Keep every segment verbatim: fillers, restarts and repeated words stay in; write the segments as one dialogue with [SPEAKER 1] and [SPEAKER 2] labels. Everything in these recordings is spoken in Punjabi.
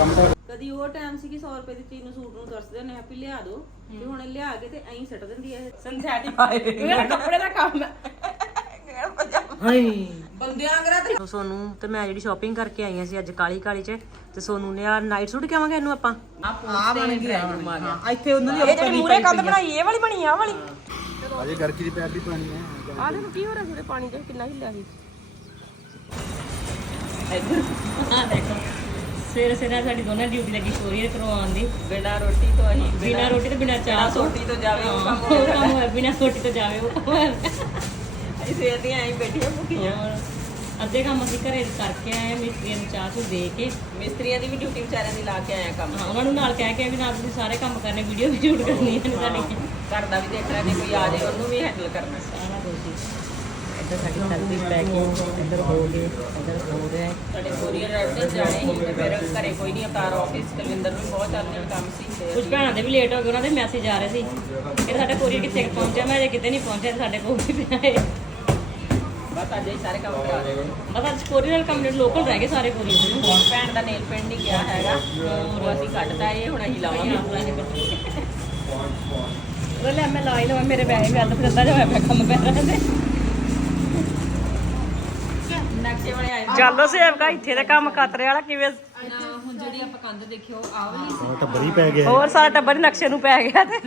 [SPEAKER 1] ਕਦੀ ਉਹ ਟਾਈਮ ਸੀ ਕਿ ਸੌ ਰੁਪਏ ਦੀ ਚੀਜ਼ ਨੂੰ ਸੂਟ ਨੂੰ ਤਰਸਦੇ ਹੁੰਦੇ ਹੈਪੀ ਲਿਆ ਦੋ ਤੇ ਹੁਣ ਲਿਆ ਕੇ ਤੇ ਐਂ ਸੱਟ ਦਿੰਦੀ ਐ ਸਿੰਥੈਟਿਕ ਇਹ ਕੱਪੜੇ ਦਾ ਕੰਮ ਹੈ ਬੰਦਿਆਂ ਅੰਗਰਾ ਤੇ ਸੋਨੂੰ ਤੇ ਮੈਂ ਜਿਹੜੀ ਸ਼ਾਪਿੰਗ ਕਰਕੇ ਆਈਆਂ ਸੀ ਅੱਜ ਕਾਲੀ ਕਾਲੀ ਚ ਤੇ ਸੋਨੂੰ ਨੇ ਆ ਨਾਈਟ ਸੂਟ ਕਿਵਾਂਗੇ ਇਹਨੂੰ ਆਪਾਂ
[SPEAKER 2] ਆ ਬਣ ਗਿਆ ਹਾਂ ਇੱਥੇ ਉਹਨਾਂ ਦੀ
[SPEAKER 1] ਇਹ ਜਿਹੜੀ ਮੂਰੇ ਕੰਧ ਬਣਾਈ ਇਹ ਵਾਲੀ ਬਣੀ ਆ ਵਾਲੀ
[SPEAKER 3] ਅਜੇ ਗਰਕੀ ਦੀ ਪੈਰ ਦੀ ਪਾਣੀ ਹੈ
[SPEAKER 1] ਆ ਦੇਖੋ ਕੀ ਹੋ ਰਿਹਾ ਸੀ ਪਾਣੀ ਚ ਕਿੰਨਾ ਹਿੱਲਿਆ ਸੀ
[SPEAKER 4] ਆ ਦੇਖੋ ਸਵੇਰੇ ਸਵੇਰੇ ਸਾਡੀ ਦੋਨਾਂ ਡਿਊਟੀ ਲੱਗੀ ਕੋਰੀਅਰ ਕਰਵਾਉਣ ਦੀ
[SPEAKER 1] ਬਿਨਾ ਰੋਟੀ ਤੋਂ ਅਸੀਂ
[SPEAKER 4] ਬਿਨਾ ਰੋਟੀ ਤੇ ਬਿਨਾ ਚਾਹ ਤੋਂ
[SPEAKER 1] ਰੋਟੀ ਤੋਂ ਜਾਵੇ ਉਹ ਕੰਮ
[SPEAKER 4] ਉਹ ਕੰਮ ਹੋਇਆ ਬਿਨਾ ਰੋਟੀ ਤੋਂ ਜਾਵੇ ਉਹ ਕੰਮ ਹੋਇਆ
[SPEAKER 1] ਅਸੀਂ ਸਵੇਰ ਦੀਆਂ ਐਂ ਬੈਠੀਆਂ ਭੁੱਖੀਆਂ
[SPEAKER 4] ਅੱਧੇ ਕੰਮ ਅਸੀਂ ਘਰੇ ਕਰਕੇ ਆਏ ਮਿਸਤਰੀਆਂ ਨੂੰ ਚਾਹ ਚੂ ਦੇ ਕੇ
[SPEAKER 1] ਮਿਸਤਰੀਆਂ ਦੀ ਵੀ ਡਿਊਟੀ ਵਿਚਾਰਿਆਂ ਦੀ ਲਾ ਕੇ ਆਇਆ ਕੰਮ
[SPEAKER 4] ਹਾਂ ਉਹਨਾਂ ਨੂੰ ਨਾਲ ਕਹਿ ਕੇ ਵੀ ਨਾਲ ਤੁਸੀਂ ਸਾਰੇ ਕੰਮ ਕਰਨੇ ਵੀਡੀਓ ਵੀ ਸ਼ੂਟ ਕਰਨੀ ਹੈ ਸਾਡੀ
[SPEAKER 1] ਘਰ ਦਾ ਵੀ ਦੇਖਣਾ ਜੇ ਕੋਈ ਆ ਜਾਏ ਉਹਨੂੰ ਵੀ ਹੈਂਡਲ ਕਰਨਾ
[SPEAKER 4] ਸਾਰਾ ਕੁਝ ਇੱਧਰ ਸਾਡੀ ਸਰਦੀ ਪੈਕਿੰਗ ਇੱਧਰ ਹੋ ਗਏ ਇੱਧਰ ਹੋ ਰਿਹਾ
[SPEAKER 1] ਸਾਡੇ ਕੋਰੀਅਰ ਰਹਿੰਦੇ ਜਾਣੇ ਸੀ ਤੇ ਫਿਰ ਘਰੇ ਕੋਈ ਨਹੀਂ ਅਵਤਾਰ ਆਫਿਸ ਕੁਲਵਿੰਦਰ ਨੂੰ ਬਹੁਤ ਚੱਲਣੇ ਕੰਮ ਸੀ ਤੇ
[SPEAKER 4] ਕੁਝ ਭੈਣਾਂ ਦੇ ਵੀ ਲੇਟ ਹੋ ਗਏ ਉਹਨਾਂ ਦੇ ਮੈਸੇਜ ਆ ਰਹੇ ਸੀ ਕਿ ਸਾਡਾ ਕੋਰੀਅਰ ਕਿੱਥੇ ਪਹੁੰਚਿਆ ਮੈਂ ਅਜੇ ਕਿਤੇ ਨਹੀਂ ਪਹੁੰਚਿਆ ਸਾਡੇ ਕੋਲ ਵੀ ਪਿਆ ਹੈ
[SPEAKER 1] ਬਸ ਅੱਜ ਹੀ ਸਾਰੇ ਕੰਮ ਕਰਾ ਦੇ
[SPEAKER 4] ਬਸ ਅੱਜ ਕੋਰੀਅਰ ਕੰਪਲੀਟ ਲੋਕਲ ਰਹਿ ਗਏ ਸਾਰੇ ਕੋਰੀਅਰ
[SPEAKER 1] ਹੁਣ ਭੈਣ ਦਾ ਨੇਲ ਪੈਂਟ ਨਹੀਂ ਗਿਆ ਹੈਗਾ ਉਹ ਅਸੀਂ ਕੱਢਦਾ ਇਹ ਹੁਣ ਅਸੀਂ ਲਾਵਾਂਗੇ
[SPEAKER 4] ਉਹ ਲੈ ਮੈਂ ਲਾ ਹੀ ਲਵਾਂ ਮੇਰੇ ਪੈਸੇ ਵੀ ਅੱਧ ਫਿਰ ਅੱਧਾ ਜਿਹਾ ਹੋਇਆ ਪਿਆ ਕੰਮ ਪੈ ਰਿਹਾ ਤੇ
[SPEAKER 1] ਨਕਸ਼ੇ ਵਾਲੇ ਆਏ
[SPEAKER 4] ਚੱਲੋ ਸੇਵਕਾ ਇੱਥੇ ਦਾ ਕੰਮ ਕਤਰੇ ਵਾਲਾ ਕਿਵੇਂ
[SPEAKER 1] ਹੁਣ ਜਿਹੜੀ ਆਪਾਂ ਕੰਧ ਦੇਖਿਓ ਆਹ ਵਾਲੀ
[SPEAKER 3] ਟੱਬਰ ਹੀ ਪੈ ਗਿਆ
[SPEAKER 4] ਹੋਰ ਸਾਰਾ ਟੱਬਰ ਹੀ ਨਕਸ਼ੇ ਨੂੰ ਪੈ ਗਿਆ ਤੇ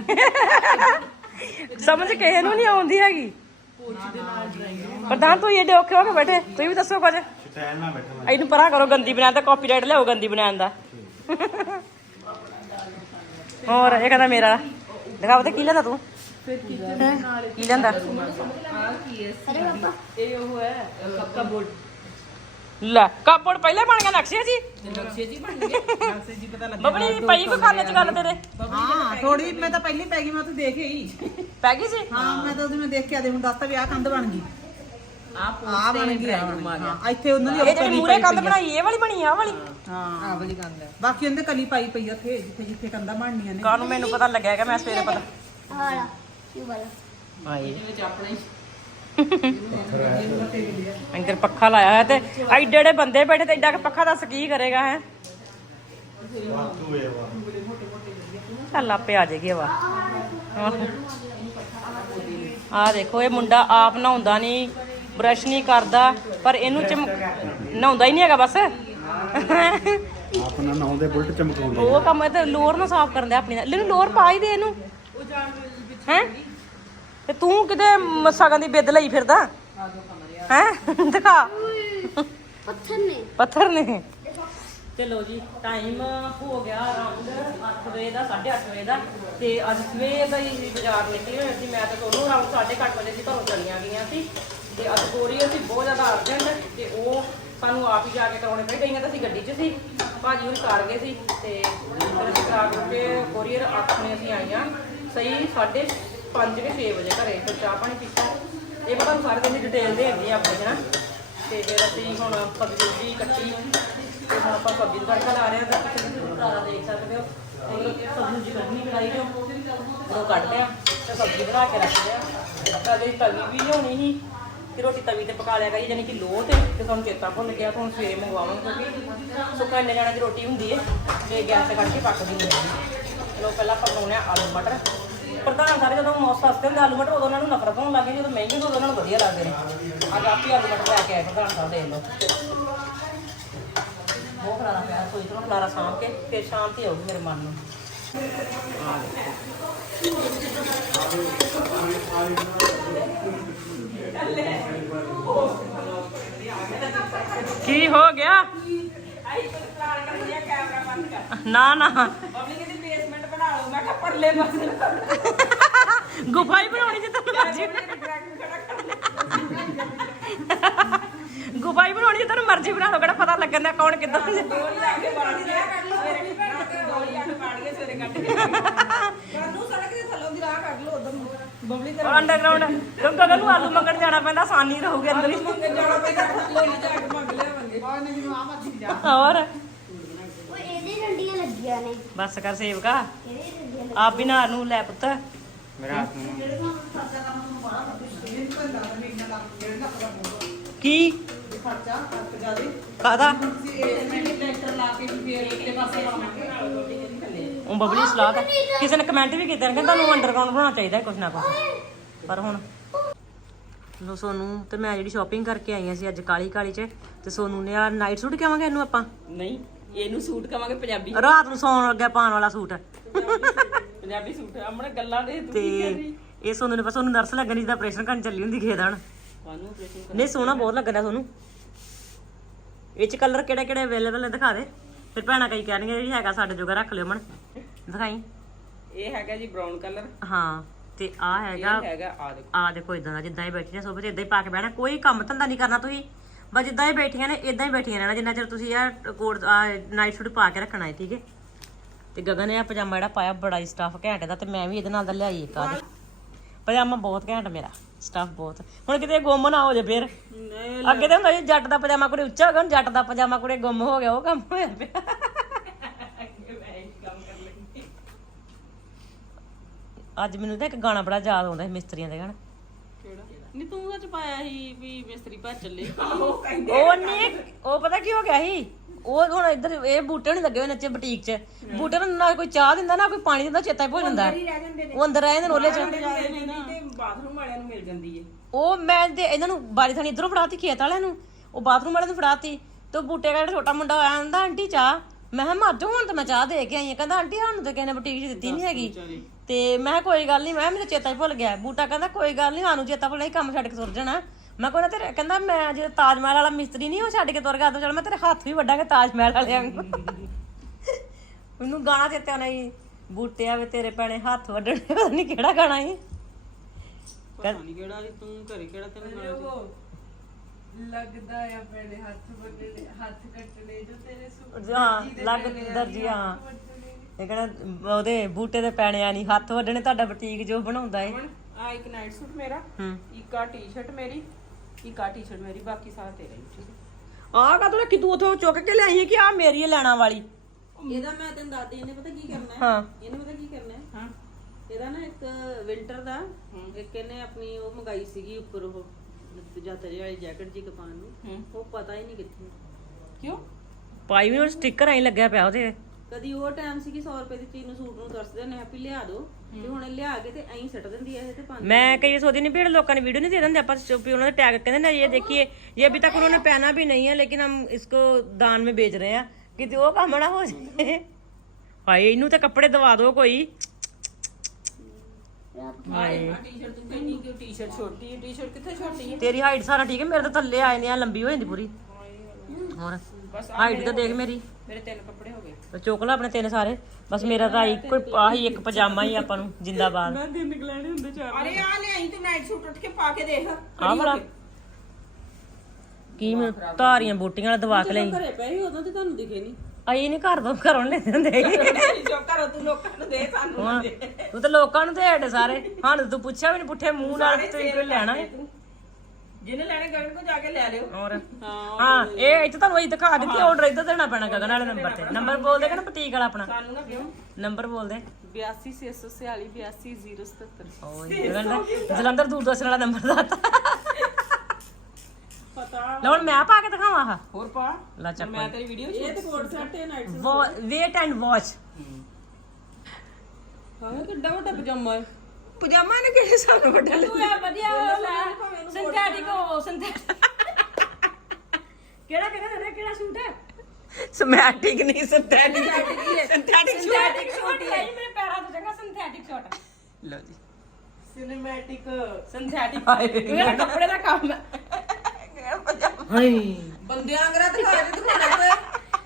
[SPEAKER 4] ਸਮਝ ਕਿਸੇ ਨੂੰ ਨਹੀਂ ਆਉਂਦੀ ਹੈਗੀ ਪ੍ਰਧਾਨ ਤੂੰ ਇਹ ਔਖੇ ਹੋ ਕੇ ਬੈਠੇ ਤੁਸੀਂ ਵੀ ਦੱਸੋ ਕੁਝ
[SPEAKER 3] ਸਟਾਈਲ ਨਾਲ ਬੈਠਾ
[SPEAKER 4] ਇਹਨੂੰ ਪਰਾਂ ਕਰੋ ਗੰਦੀ ਬਣਾਉਣ ਦਾ ਕਾਪੀਰਾਈਟ ਲਿਆਓ ਗੰਦੀ ਬਣਾਉਣ ਦਾ ਹੋਰ ਇਹ ਕਹਿੰਦਾ ਮੇਰਾ ਦਿਖਾਓ ਤੇ ਕੀ ਲੈਂਦਾ ਤੂੰ ਕੀ ਲੈਂਦਾ
[SPEAKER 1] ਇਹ ਉਹ ਹੈ ਕਬੋਰਡ
[SPEAKER 4] ਲੈ ਕਾਪੜ ਪਹਿਲੇ ਬਣ ਗਿਆ ਨਕਸ਼ੇ ਜੀ
[SPEAKER 1] ਨਕਸ਼ੇ ਜੀ ਬਣ ਗਏ ਨਕਸ਼ੇ ਜੀ ਪਤਾ ਲੱਗਾ
[SPEAKER 4] ਬਬਲੀ ਪਈ ਕੋ ਖਾਣੇ ਚ ਗੱਲ ਤੇਰੇ
[SPEAKER 2] ਹਾਂ ਥੋੜੀ ਮੈਂ ਤਾਂ ਪਹਿਲੀ ਪੈ ਗਈ ਮੈਂ ਤਾਂ ਦੇਖ ਹੀ
[SPEAKER 4] ਪੈ ਗਈ ਸੀ
[SPEAKER 2] ਹਾਂ ਮੈਂ ਤਾਂ ਉਹਦੇ ਮੈਂ ਦੇਖ ਕੇ ਆਦੇ ਹੁਣ ਦੱਸਤਾ ਵੀ ਆਹ ਕੰਧ ਬਣ ਗਈ
[SPEAKER 1] ਆ
[SPEAKER 2] ਆ ਬਣ ਗਈ ਹਾਂ ਇੱਥੇ ਉਹਨਾਂ ਦੀ
[SPEAKER 4] ਇਹ ਜਿਹੜੀ ਮੂਰੇ ਕੰਧ ਬਣਾਈ ਇਹ ਵਾਲੀ ਬਣੀ ਆ ਵਾਲੀ
[SPEAKER 2] ਹਾਂ
[SPEAKER 1] ਆ ਵਾਲੀ ਕੰਧ ਹੈ
[SPEAKER 2] ਬਾਕੀ ਉਹਦੇ ਕਲੀ ਪਾਈ ਪਈ ਆ ਉੱਥੇ ਜਿੱਥੇ ਜਿੱਥੇ ਕੰਧਾਂ ਬਣਨੀਆਂ ਨੇ
[SPEAKER 4] ਕਾਨੂੰ ਮੈਨੂੰ ਪਤਾ ਲੱਗਿਆ ਕਿ ਮੈਂ ਸਵੇਰੇ ਪਤਾ
[SPEAKER 5] ਵਾਲਾ ਇਹ ਵਾਲਾ
[SPEAKER 4] ਆਏ
[SPEAKER 1] ਇਹਦੇ ਵਿੱਚ ਆਪਣਾ ਹੀ
[SPEAKER 4] ਅੰਦਰ ਪੱਖਾ ਲਾਇਆ ਹੋਇਆ ਤੇ ਐਡੇ ਐਡੇ ਬੰਦੇ ਬੈਠੇ ਤੇ ਐਡਾ ਕਿ ਪੱਖਾ ਦੱਸ ਕੀ ਕਰੇਗਾ ਹੈ ਚੱਲ ਆਪੇ ਆ ਜਾਏਗੀ ਹਵਾ ਆ ਦੇਖੋ ਇਹ ਮੁੰਡਾ ਆਪ ਨਹਾਉਂਦਾ ਨਹੀਂ ਬਰਸ਼ ਨਹੀਂ ਕਰਦਾ ਪਰ ਇਹਨੂੰ ਚਮ ਨਹਾਉਂਦਾ ਹੀ ਨਹੀਂ ਹੈਗਾ ਬਸ
[SPEAKER 3] ਆਪਣਾ ਨਾਮ ਦੇ ਬੁਲਟ ਚਮਕਾਉਂਦੇ
[SPEAKER 4] ਉਹ ਕੰਮ ਤੇ ਲੋਰ ਨਾ ਸਾਫ਼ ਕਰਨ ਦੇ ਆਪਣੀ ਇਹਨੂੰ ਲੋਰ ਪਾ ਹੀ ਦੇ ਇਹਨੂੰ ਹੈ ਤੇ ਤੂੰ ਕਿਤੇ ਮਸਾਂ ਦੀ ਬਿੱਦ ਲਈ ਫਿਰਦਾ ਹੈ ਦਿਖਾ
[SPEAKER 5] ਪੱਥਰ ਨੇ
[SPEAKER 4] ਪੱਥਰ ਨੇ ਚਲੋ ਜੀ ਟਾਈਮ ਹੋ ਗਿਆ ਅਰਾਊਂਡ ਅੱਠ ਵਜੇ ਦਾ ਸਾਢੇ ਅੱਠ ਵਜੇ ਦਾ ਤੇ ਅੱਜ ਸਵੇਰ ਦਾ ਹੀ ਬਾਜ਼ਾਰ ਨਿਕਲੇ ਹੋਏ ਸੀ ਮੈਂ ਤਾਂ ਦੋਨੋਂ ਅਰਾਊਂਡ ਸਾਢੇ ਅੱਠ ਵਜੇ ਦੀ ਘਰੋਂ ਚਲੀਆਂ ਗਈਆਂ ਸੀ ਤੇ ਅੱਜ ਕੋਰੀਅਰ ਸੀ ਬਹੁਤ ਜ਼ਿਆਦਾ ਅਰਜੈਂਟ ਤੇ ਉਹ ਸਾਨੂੰ ਆਪ ਹੀ ਜਾ ਕੇ ਕਰਾਉਣੇ ਪਏ ਗਈਆਂ ਤਾਂ ਅਸੀਂ ਗੱਡੀ 'ਚ ਸੀ ਭਾਜੀ ਹੁਣ ਕਾਰ ਗਏ ਸੀ ਤੇ ਫਿਰ ਅਸੀਂ ਕਰਾ ਕੇ ਕੋਰੀਅਰ ਅੱਠ ਵਜੇ ਅਸੀਂ ਆਈਆਂ ਸਹੀ ਸਾਢੇ ਪੰਜ ਕੇ ਛੇ ਵਜੇ ਘਰੇ ਫਿਰ ਚਾਹ ਪਾਣੀ ਪੀਤਾ ਇਹ ਮੈਂ ਤੁਹਾਨੂੰ ਸਾਰੇ ਦਿਨ ਦੀ ਡਿਟੇਲ ਦੇ ਹੈਗੀ ਆਪਣੀ ਹੈ ਤੇ ਫਿਰ ਅਸੀਂ ਹੁਣ ਸਬਜ਼ੀ ਕੱਟੀ ਤੇ ਹੁਣ ਆਪਾਂ ਸਬਜ਼ੀ ਦਾ ਤੜਕਾ ਲਾ ਰਹੇ ਹਾਂ ਤਾਂ ਤੁਸੀਂ ਸਾਰਾ ਦੇਖ ਸਕਦੇ ਹੋ ਤੇ ਸਬਜ਼ੀ ਕੱਢਣੀ ਕੜਾਈ ਚੋਂ ਉਹ ਕੱਢ ਲਿਆ ਤੇ ਸਬਜ਼ੀ ਬਣਾ ਕੇ ਰੱਖ ਲਿਆ ਕਦੇ ਤਵੀ ਵੀ ਲਿਆਉਣੀ ਸੀ ਤੇ ਰੋਟੀ ਤਵੀ ਤੇ ਪਕਾ ਲਿਆ ਕਰੀ ਯਾਨੀ ਕਿ ਲੋਹ ਤੇ ਤੇ ਸਾਨੂੰ ਚੇਤਾ ਭੁੱਲ ਗਿਆ ਤਾਂ ਹੁਣ ਸਵੇਰੇ ਮੰਗਵਾਵਾਂਗੇ ਕਿਉਂਕਿ ਸੁੱਕਾ ਇੰਨੇ ਜਾਣਾ ਦੀ ਰੋਟੀ ਹੁੰਦੀ ਹੈ ਤੇ ਗੈਸ ਤੇ ਕੱਢ ਕੇ ਪੱਕਦੀ ਹੈ ਚਲੋ ਪਹਿਲਾਂ ਆਪਾਂ ਬਣਾਉਣੇ ਆ ਆਲੂ ਮਟਰ ਪ੍ਰਧਾਨ ਸਾਰੇ ਜਦੋਂ ਮੌਸਮ ਸਸਤੇ ਹੁੰਦੇ ਆਲੂ ਮਟਰ ਉਦੋਂ ਉਹਨਾਂ ਨੂੰ ਨਫ਼ਰਤ ਹੋਣ ਲੱਗ ਗਈ ਜਦੋਂ ਮਹਿੰਗੇ ਉਦੋਂ ਉਹਨਾਂ ਨੂੰ ਵਧੀਆ ਲੱਗਦੇ ਨੇ ਅੱਜ ਆਪ ਹੀ ਆਲੂ ਮਟਰ ਲੈ ਕੇ ਆਏ ਪ੍ਰਧਾਨ ਸਾਹਿਬ ਦੇਖ ਲਓ ਬਹੁਤ ਖਲਾਰਾ ਪਿਆ ਸੋਈ ਤੋਂ ਖਲਾਰਾ ਸਾਂਭ ਕੇ ਫਿਰ ਸ਼ਾਂਤੀ ਆਊਗੀ ਮੇਰੇ ਮਨ ਨੂੰ ਕੀ ਹੋ ਗਿਆ ਨਾ ਨਾ
[SPEAKER 1] ਪਰਲੇ ਪਾਸੇ
[SPEAKER 4] ਗੁਫਾ ਹੀ ਬਣਾਉਣੀ ਜੇ ਤੈਨੂੰ ਮਰਜ਼ੀ ਗੁਫਾ ਹੀ ਬਣਾਉਣੀ ਜੇ ਤੈਨੂੰ ਮਰਜ਼ੀ ਬਣਾ ਲਓ ਕਿਹੜਾ ਪਤਾ ਲੱਗਣ ਦਾ ਕੌਣ ਕਿੱਦਾਂ ਅੰਡਰਗਰਾਉਂਡ ਕਿਉਂਕਿ ਗਗਨ ਨੂੰ ਆਲੂ ਮੰਗਣ ਜਾਣਾ ਪੈਂਦਾ ਆਸਾਨੀ ਰਹੂਗੀ ਅੰਦਰ ਹੀ ਹੋਰ
[SPEAKER 5] ਉਹ ਇਹਦੇ ਡੰਡੀਆਂ ਲੱਗੀਆਂ ਨੇ
[SPEAKER 4] ਬਸ ਕਰ ਸੇਵਕਾ
[SPEAKER 5] ਇਹਦੇ ਡੰਡੀਆਂ
[SPEAKER 4] ਆਪ ਵੀ ਨਾ ਨੂੰ ਲੈ ਪੁੱਤ
[SPEAKER 3] ਮੇਰਾ
[SPEAKER 4] ਕੀ
[SPEAKER 2] ਖਰਚਾ ਅੱਕ ਜਾਦੇ
[SPEAKER 4] ਕਾਹਦਾ
[SPEAKER 2] ਇਹ ਮੈਂ ਟਰੈਕਟਰ ਲਾ ਕੇ ਵੀ ਫੇਰ ਉੱਤੇ ਪਾਸੇ ਲਾਵਾਂਗੇ
[SPEAKER 4] ਉਹ ਬਬਲੀ ਸਲਾਹ ਤਾਂ ਕਿਸੇ ਨੇ ਕਮੈਂਟ ਵੀ ਕੀਤੇ ਨੇ ਕਿ ਤੁਹਾਨੂੰ ਅੰਡਰਗਰਾਉਂਡ ਬਣਾਉਣਾ ਚਾਹੀਦਾ ਕੁਛ ਨਾ ਕੁਛ ਪਰ ਹੁਣ ਲੋ ਸੋਨੂੰ ਤੇ ਮੈਂ ਜਿਹੜੀ ਸ਼ਾਪਿੰਗ ਕਰਕੇ ਆਈਆਂ ਸੀ ਅੱਜ ਕਾਲੀ ਕਾਲੀ ਚ ਤੇ ਸੋਨੂੰ ਨੇ ਆ ਨਾਈਟ ਸੂਟ ਕਹਾਂਗੇ ਇਹਨੂੰ ਆਪਾਂ
[SPEAKER 1] ਨਹੀਂ ਇਹਨੂੰ ਸੂਟ ਕਵਾਂਗੇ ਪੰਜਾਬੀ
[SPEAKER 4] ਰਾਤ ਨੂੰ ਸੌਣ ਲੱਗਿਆ ਪਾਉਣ ਵਾਲਾ ਸੂਟ
[SPEAKER 1] ਪੰਜਾਬੀ ਸੂਟ ਆਪਣੇ ਗੱਲਾਂ ਦੇ ਤੂੰ ਕੀ ਕਰ ਰਹੀ
[SPEAKER 4] ਤੇ ਇਹ ਸੋਨੂੰ ਨੇ ਬਸ ਉਹਨੂੰ ਨਰਸ ਲੱਗਣੀ ਜਿੱਦਾਂ ਆਪਰੇਸ਼ਨ ਕਰਨ ਚੱਲੀ ਹੁੰਦੀ ਖੇਤ ਹਣ
[SPEAKER 1] ਤੁਹਾਨੂੰ ਆਪਰੇਸ਼ਨ
[SPEAKER 4] ਨਹੀਂ ਸੋਹਣਾ ਬਹੁਤ ਲੱਗਦਾ ਸੋਨੂੰ ਇਹ ਚ ਕਲਰ ਕਿਹੜੇ ਕਿਹੜੇ ਅਵੇਲੇਬਲ ਨੇ ਦਿਖਾ ਦੇ ਫਿਰ ਭੈਣਾਂ ਕਈ ਕਹਿਣਗੀਆਂ ਜਿਹੜੀ ਹੈਗਾ ਸਾਡੇ ਜੋਗਾ ਰੱਖ ਲਿਓ ਮਣ ਦਿਖਾਈ
[SPEAKER 1] ਇਹ ਹੈਗਾ ਜੀ ਬ੍ਰਾਊਨ ਕਲਰ
[SPEAKER 4] ਹਾਂ ਤੇ ਆ ਹੈਗਾ
[SPEAKER 1] ਇਹ ਹੈਗਾ ਆ ਦੇਖੋ
[SPEAKER 4] ਆ ਦੇਖੋ ਇਦਾਂ ਦਾ ਜਿੱਦਾਂ ਹੀ ਬੈਠੀਆਂ ਸੋਫੇ ਤੇ ਇਦਾਂ ਹੀ ਪਾ ਕੇ ਬਹਿਣਾ ਕੋਈ ਕੰਮ ਧੰਦਾ ਨਹੀਂ ਕਰਨਾ ਤੁਸੀਂ ਬਸ ਜਿੱਦਾਂ ਹੀ ਬੈਠੀਆਂ ਨੇ ਇਦਾਂ ਹੀ ਬੈਠੀਆਂ ਰਹਿਣਾ ਜਿੰਨਾ ਚਿਰ ਤੁਸੀਂ ਆ ਕੋਟ ਨਾਈਟ ਸੂਟ ਪਾ ਕੇ ਰੱਖਣਾ ਹੈ ਠੀਕ ਹੈ ਤੇ ਗਗਨ ਨੇ ਆ ਪਜਾਮਾ ਜਿਹੜਾ ਪਾਇਆ ਬੜਾ ਹੀ ਸਟਾਫ ਘੈਂਟ ਦਾ ਤੇ ਮੈਂ ਵੀ ਇਹਦੇ ਨਾਲ ਦਾ ਲਿਆਈ ਇੱਕ ਆ ਪਜਾਮਾ ਬਹੁਤ ਘੈਂਟ ਮੇਰਾ ਸਟਾਫ ਬਹੁਤ ਹੁਣ ਕਿਤੇ ਗੁੰਮ ਨਾ ਹੋ ਜਾ ਫੇਰ ਅੱਗੇ ਤਾਂ ਹੁੰਦਾ ਸੀ ਜੱਟ ਦਾ ਪਜਾਮਾ ਕੁੜੇ ਉੱਚਾ ਹੋ ਗਿਆ ਹੁਣ ਜੱਟ ਦਾ ਪਜਾਮਾ ਕੁੜੇ ਗੁੰਮ ਹੋ ਗਿਆ ਉਹ ਕੰਮ ਹੋਇਆ ਪਿਆ ਅੱਜ ਮੈਨੂੰ ਤਾਂ ਇੱਕ ਗਾਣਾ ਬੜਾ ਯਾਦ ਆਉਂਦਾ ਸੀ ਮਿਸਤਰੀਆਂ ਦੇ ਗਾਣਾ
[SPEAKER 1] ਕਿਹੜਾ ਨਹੀਂ ਤੂੰ ਸੱਚ ਪਾਇਆ ਸੀ ਵੀ ਮਿਸਤਰੀ ਭੱਜ ਚੱਲੇ
[SPEAKER 4] ਉਹ ਨਹੀਂ ਉਹ ਪਤਾ ਕੀ ਹੋ ਗਿਆ ਸੀ ਉਹ ਹੁਣ ਇੱਧਰ ਇਹ ਬੂਟੇ ਨਹੀਂ ਲੱਗੇ ਹੋਏ ਨੱਚੇ ਬੁਟੀਕ 'ਚ ਬੂਟੇ ਨੂੰ ਨਾ ਕੋਈ ਚਾਹ ਦਿੰਦਾ ਨਾ ਕੋਈ ਪਾਣੀ ਦਿੰਦਾ ਚੇਤਾ ਹੀ ਭੁੱਲ ਜਾਂਦਾ ਉਹ ਅੰਦਰ ਰਹਿ ਜਾਂਦੇ ਨੇ ਉਹਲੇ 'ਚ
[SPEAKER 1] ਤੇ ਬਾਥਰੂਮ ਵਾਲਿਆਂ ਨੂੰ ਮਿਲ ਜਾਂਦੀ ਏ
[SPEAKER 4] ਉਹ ਮੈਂ ਤੇ ਇਹਨਾਂ ਨੂੰ ਬਾਰੀ ਥਾਣੀ ਇਧਰੋਂ ਫੜਾਤੀ ਖੇਤ ਵਾਲਿਆਂ ਨੂੰ ਉਹ ਬਾਥਰੂਮ ਵਾਲਿਆਂ ਨੂੰ ਫੜਾਤੀ ਤੇ ਉਹ ਬੂਟੇ ਦਾ ਜਿਹੜਾ ਛੋਟਾ ਮੁੰਡਾ ਹੋਇਆ ਆਂਦਾ ਆਂਟੀ ਚਾਹ ਮੈਂ ਕਿਹਾ ਮਰ ਜਾ ਹੁਣ ਤਾਂ ਮੈਂ ਚਾਹ ਦੇ ਕੇ ਆਈ ਆ ਕਹਿੰਦਾ ਆਂਟੀ ਸਾਨੂੰ ਤਾਂ ਕਿਸੇ ਨੇ ਬੁਟੀਕ 'ਚ ਦਿੱਤੀ ਨਹੀਂ ਹੈਗੀ ਤੇ ਮੈਂ ਕੋਈ ਗੱਲ ਨਹੀਂ ਮੈਂ ਮੈਨੂੰ ਚੇਤਾ ਹੀ ਭੁੱਲ ਗਿਆ ਬੂਟਾ ਕਹਿੰਦਾ ਕੋਈ ਗੱਲ ਨਹੀਂ ਸਾਨੂੰ ਚੇਤਾ ਭੁੱਲਿਆ ਕੰਮ ਛੱਡ ਕੇ ਤੁਰ ਜਾਣਾ ਮੈਂ ਕੋਈ ਨਾ ਤੇਰੇ ਕਹਿੰਦਾ ਮੈਂ ਜਿਹੜਾ ਤਾਜ ਮਹਿਲ ਵਾਲਾ ਮਿਸਤਰੀ ਨਹੀਂ ਉਹ ਛੱਡ ਕੇ ਤੁਰ ਗਿਆ ਤਾਂ ਚਲ ਮੈਂ ਤੇਰੇ ਹੱਥ ਵੀ ਵੱਡਾਂਗੇ ਤਾਜ ਮਹਿਲ ਵਾਲਿਆਂ ਨੂੰ ਮੈਨੂੰ ਗਾਣਾ ਚੇਤੇ ਆਉਣਾ ਸੀ ਬੂਟਿਆ ਵੇ ਤੇਰੇ ਪੈਣੇ ਹੱਥ ਵੱਢਣੇ ਪਤਾ ਨਹੀਂ ਕਿਹੜਾ ਗਾਣਾ ਸੀ
[SPEAKER 1] ਪਤਾ ਨਹੀਂ ਕਿਹੜਾ ਸੀ ਤੂੰ ਘਰੇ ਕਿਹੜਾ ਤੈਨੂੰ ਨਾਲ
[SPEAKER 2] ਲੱਗਦਾ ਆ ਮੇਰੇ ਹੱਥ ਵੱਢਣੇ ਹੱਥ ਕੱਟਣੇ ਜੋ ਤੇਰੇ ਸੁ
[SPEAKER 4] ਹਾਂ ਲੱਗ ਦਰਜੀ ਹਾਂ ਇਹ ਕਹਿੰਦਾ ਉਹਦੇ ਬੂਟੇ ਦੇ ਪੈਣਿਆ ਨਹੀਂ ਹੱਥ ਵੱਢਣੇ ਤੁਹਾਡਾ ਬੁਟੀਕ ਜੋ ਬਣਾਉਂਦਾ ਏ
[SPEAKER 1] ਆ ਇੱਕ ਨਾਈਟ ਸੂਟ ਮੇਰਾ
[SPEAKER 4] ਹੂੰ
[SPEAKER 1] ਇੱਕ ਆ ਟੀ-ਸ਼ਰਟ ਮੇਰੀ ਇੱਕ ਆ ਟੀ-ਸ਼ਰਟ ਮੇਰੀ ਬਾਕੀ ਸਾਰਾ ਤੇਰਾ ਹੀ ਠੀਕ ਹੈ
[SPEAKER 4] ਆਹ ਕਾ ਤੂੰ ਕਿਦੋਂ ਉਥੋਂ ਚੁੱਕ ਕੇ ਲਿਆਈ ਹੈ ਕਿ ਆ ਮੇਰੀ ਹੈ ਲੈਣਾ ਵਾਲੀ
[SPEAKER 1] ਇਹਦਾ ਮੈਂ ਤੈਨੂੰ ਦੱਸਦੀ ਇਹਨੇ ਪਤਾ ਕੀ ਕਰਨਾ ਹੈ
[SPEAKER 4] ਹਾਂ
[SPEAKER 1] ਇਹਨੇ ਪਤਾ ਕੀ ਕਰਨਾ ਹੈ
[SPEAKER 2] ਹਾਂ
[SPEAKER 1] ਇਹਦਾ ਨਾ ਇੱਕ ਵਿੰਟਰ ਦਾ ਇੱਕ ਇਹਨੇ ਆਪਣੀ ਉਹ ਮੰਗਾਈ ਸੀਗੀ ਉੱਪਰ ਉਹ ਜਾਤਰੇ ਵਾਲੀ ਜੈਕਟ ਜੀ ਕਪਾਨ ਨੂੰ ਉਹ ਪਤਾ ਹੀ ਨਹੀਂ ਕਿੱਥੇ ਕਿਉਂ
[SPEAKER 4] ਪਾਈ ਵੀ ਉਹ ਸਟicker ਐਂ ਲੱਗਿਆ ਪਿਆ ਉਹਦੇ
[SPEAKER 1] ਕਦੀ ਉਹ ਟਾਈਮ ਸੀ ਕਿ ਸੌ ਰੁਪਏ ਦੀ ਚੀਜ਼ ਨੂੰ ਸੂਟ ਨੂੰ ਤਰਸਦੇ ਨੇ ਹੈਪੀ ਲਿਆ ਦੋ ਤੇ ਹੁਣ ਲਿਆ ਕੇ ਤੇ ਐਂ ਸੱਟ ਦਿੰਦੀ ਐ ਇਹ ਤੇ ਪੰਜ
[SPEAKER 4] मैं कई सोचती नहीं भीड़ लोगों ने वीडियो नहीं दे देंगे आप उन्होंने टैग कहते ना ये देखिए ये अभी तक उन्होंने पहना भी नहीं है लेकिन हम इसको दान में बेच रहे हैं कि वो काम ना हो जाए भाई इनू तो कपड़े दवा दो कोई
[SPEAKER 1] टी-शर्ट तू कहनी कि टी-शर्ट छोटी है टी-शर्ट कितने छोटी है
[SPEAKER 4] तेरी हाइट सारा ठीक है मेरे तो थल्ले आए ने लंबी हो जाती पूरी और हाइट तो देख मेरी
[SPEAKER 1] मेरे तीन कपड़े हो गए
[SPEAKER 4] तो चुक ला अपने तीन सारे बस मेरा तो एक कोई आही एक पजामा ही ਆਪਾਂ ਨੂੰ जिंदाबाद
[SPEAKER 1] मैं दिन निकलने ਹੁੰਦੇ ਚਾਰ
[SPEAKER 2] ਅਰੇ ਆ ਲਿਆਈ ਤੂੰ ਨਾਈਟ ਸੂਟ ਉੱਠ ਕੇ ਪਾ ਕੇ ਦੇਖ
[SPEAKER 4] ਆ ਵਾਲਾ ਕੀ ਮੈਂ ਧਾਰੀਆਂ ਬੂਟੀਆਂ ਵਾਲਾ ਦਵਾ ਕੇ ਲਈ
[SPEAKER 1] ਘਰੇ ਪਏ ਉਦੋਂ ਤੇ ਤੁਹਾਨੂੰ ਦਿਖੇ ਨਹੀਂ
[SPEAKER 4] ਆਈ ਨਹੀਂ ਘਰ ਤੋਂ ਘਰੋਂ ਲੈ ਦਿੰਦੇ
[SPEAKER 1] ਜੋ ਕਰੋ ਤੂੰ ਲੋਕਾਂ ਨੂੰ ਦੇ ਸਾਨੂੰ
[SPEAKER 4] ਹਾਂ ਤੂੰ ਤਾਂ ਲੋਕਾਂ ਨੂੰ ਤੇ ਹੇਠ ਸਾਰੇ ਹਾਂ ਤੂੰ ਪੁੱਛਿਆ ਵੀ ਨਹੀਂ ਪੁੱਠੇ ਮੂੰਹ ਨਾਲ ਤੂੰ ਕੋਈ ਲੈਣਾ ਹੈ
[SPEAKER 1] ਜਿਹਨੇ ਲੈਣੇ ਗਗਨ ਕੋ ਜਾ ਕੇ ਲੈ ਲਿਓ
[SPEAKER 4] ਹੋਰ ਹਾਂ ਇਹ ਇੱਥੇ ਤੁਹਾਨੂੰ ਇਹ ਦਿਖਾ ਦਿੱਤੀ ਆਰਡਰ ਇੱਧਰ ਦੇਣਾ ਪੈਣਾ ਗਗਨ ਵਾਲੇ ਨੰਬਰ ਤੇ ਨੰਬਰ ਬੋਲ ਦੇ ਕਿ ਨਾ ਬੁਟੀਕ ਵਾਲਾ ਆਪਣਾ
[SPEAKER 1] ਸਾਨੂੰ ਨਾ ਕਿਉਂ
[SPEAKER 4] ਨੰਬਰ ਬੋਲ ਦੇ
[SPEAKER 1] ਬਿਆਸੀ ਛੇ ਸੌ ਛਿਆਲੀ ਬਿਆਸੀ ਜ਼ੀਰੋ ਸਤੱਤਰ
[SPEAKER 4] ਓਏ ਗਗਨ ਦਾ ਜਲੰਧਰ ਦੂਰਦਰਸ਼ਨ ਵਾਲਾ ਨੰਬਰ ਦਾ
[SPEAKER 1] ਪਤਾ
[SPEAKER 4] ਲੈ ਹੁਣ ਮੈਂ ਪਾ ਕੇ ਦਿਖਾਵਾਂ ਆਹ
[SPEAKER 1] ਹੋਰ ਪਾ
[SPEAKER 4] ਲਾ ਚੱਕ
[SPEAKER 1] ਮੈਂ ਤੇਰੀ ਵੀਡੀਓ ਇਹ ਤੇ ਕੋਟ ਸੈੱਟ ਹੈ ਨਾਈਟ
[SPEAKER 4] ਵੇਟ ਐਂਡ ਵਾਚ
[SPEAKER 1] ਹਾਂ ਕਿੱਡਾ ਵੱਡਾ ਪਜਾਮਾ ਹੈ
[SPEAKER 2] ਪਜਾਮਾ ਨੇ ਕਿਹੜੇ ਸਾਨੂੰ ਵੱਡਾ
[SPEAKER 4] ਤੂੰ ਇਹ ਵਧੀਆ ਸਿੰਥੈਟਿਕ ਹੋ ਸਿੰਥੈਟਿਕ ਕਿਹੜਾ ਕਿਹੜਾ ਕਿਹੜਾ ਸੂਟ ਹੈ
[SPEAKER 2] ਸਮੈਟਿਕ ਨਹੀਂ ਸਿੰਥੈਟਿਕ ਸਿੰਥੈਟਿਕ
[SPEAKER 4] ਸਿੰਥੈਟਿਕ ਸ਼ਾਟ ਹੈ ਮੇਰੇ ਪੈਰਾਂ ਤੋਂ ਚੰਗਾ ਸਿੰਥੈਟਿਕ ਸ਼ਾਟ
[SPEAKER 2] ਲਓ ਜੀ
[SPEAKER 1] ਸਿਨੇਮੈਟਿਕ ਸਿੰਥੈਟਿਕ ਮੇਰਾ ਕੱਪੜੇ ਦਾ ਕੰਮ ਹੈ
[SPEAKER 4] ਹਾਈ
[SPEAKER 1] ਬੰਦਿਆਂ ਅੰਗਰਾ ਦਿਖਾ ਦੇ ਦਿਖਾਣਾ ਕੋਈ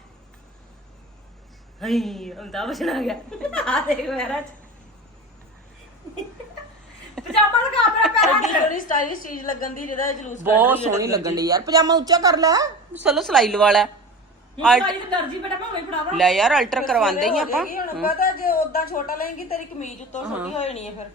[SPEAKER 4] ਹਾਈ ਅਮਿਤਾਭ ਬਚਨ ਆ ਗਿਆ ਆ ਦੇਖ ਮੇਰਾ ਪਜਾਮਾ ਲਗਾ ਮੇਰਾ ਪੈਰਾਂ ਤੇ
[SPEAKER 1] ਬੜੀ ਸਟਾਈਲਿਸ਼ ਚੀਜ਼ ਲੱਗਣ ਦੀ ਜਿਹਦਾ ਜਲੂਸ
[SPEAKER 2] ਬਹੁਤ ਸੋਹਣੀ ਲੱਗਣ ਦੀ ਯਾਰ ਪਜਾਮਾ ਉੱਚਾ ਕਰ ਲੈ ਚਲੋ ਸਲਾਈ ਲਵਾ ਲੈ
[SPEAKER 4] ਸਾਈ ਤੇ ਦਰਜੀ ਬੇਟਾ ਭਾਵੇਂ ਫੜਾਵਾ
[SPEAKER 2] ਲੈ ਯਾਰ ਅਲਟਰ ਕਰਵਾਉਂਦੇ ਹੀ ਆਪਾਂ
[SPEAKER 1] ਹੁਣ ਪਤਾ ਜੇ ਉਦਾਂ ਛੋਟਾ ਲਏਂਗੀ ਤੇਰੀ ਕਮੀਜ਼ ਉੱਤੋਂ ਛੋਟੀ ਹੋ ਜਾਣੀ ਹੈ ਫਿਰ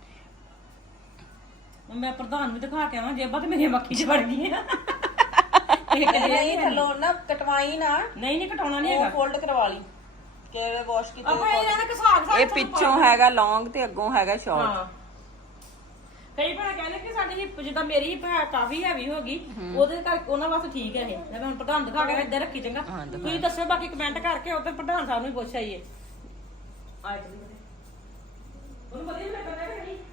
[SPEAKER 4] ਮੈਂ ਪ੍ਰਧਾਨ ਵੀ ਦਿਖਾ ਕੇ ਆਵਾਂ ਜੇਬਾਂ ਤੇ ਮੇਰੀਆਂ ਮੱਖੀ ਚ ਵੜ ਗਈਆਂ
[SPEAKER 1] ਨਹੀਂ ਥੱਲੋਂ ਨਾ ਕਟਵਾਈ ਨਾ
[SPEAKER 4] ਨਹੀਂ ਨਹੀਂ ਕਟਾਉਣਾ ਨਹੀਂ ਹੈਗਾ
[SPEAKER 1] ਫੋਲਡ ਕਰਵਾ ਲਈ ਕਿਵੇਂ ਵਾਸ਼ ਕੀਤਾ
[SPEAKER 4] ਆਪਾਂ ਇਹਨਾਂ ਦਾ ਕਸਾਗ ਸਾਗ
[SPEAKER 2] ਇਹ ਪਿੱਛੋਂ ਹੈਗਾ ਲੌਂਗ ਤੇ ਅੱਗੋਂ ਹੈਗਾ ਸ਼ਾਰਟ
[SPEAKER 4] ਹਾਂ ਕਈ ਭੈਣਾਂ ਕਹਿੰਦੇ ਕਿ ਸਾਡੀ ਹਿੱਪ ਜਿੱਦਾਂ ਮੇਰੀ ਹਿੱਪ ਹੈ ਕਾਫੀ ਹੈਵੀ ਹੋ ਗਈ ਉਹਦੇ ਕਰਕੇ ਉਹਨਾਂ ਵਾਸਤੇ ਠੀਕ ਹੈ ਇਹ ਮੈਂ ਹੁਣ ਪ੍ਰਧਾਨ ਦਿਖਾ ਕੇ ਇੱਧਰ ਰੱਖੀ ਚੰਗਾ ਤੁਸੀਂ ਦੱਸੋ ਬਾਕੀ ਕਮੈਂਟ ਕਰਕੇ ਉੱਧਰ ਪ੍ਰਧਾਨ ਸਾਹਿਬ ਨੂੰ ਵੀ ਪੁੱਛ ਆਈਏ ਆਏ ਉਹਨੂੰ ਵਧੀਆ ਲੱਗਦਾ ਕਿ ਨਹੀਂ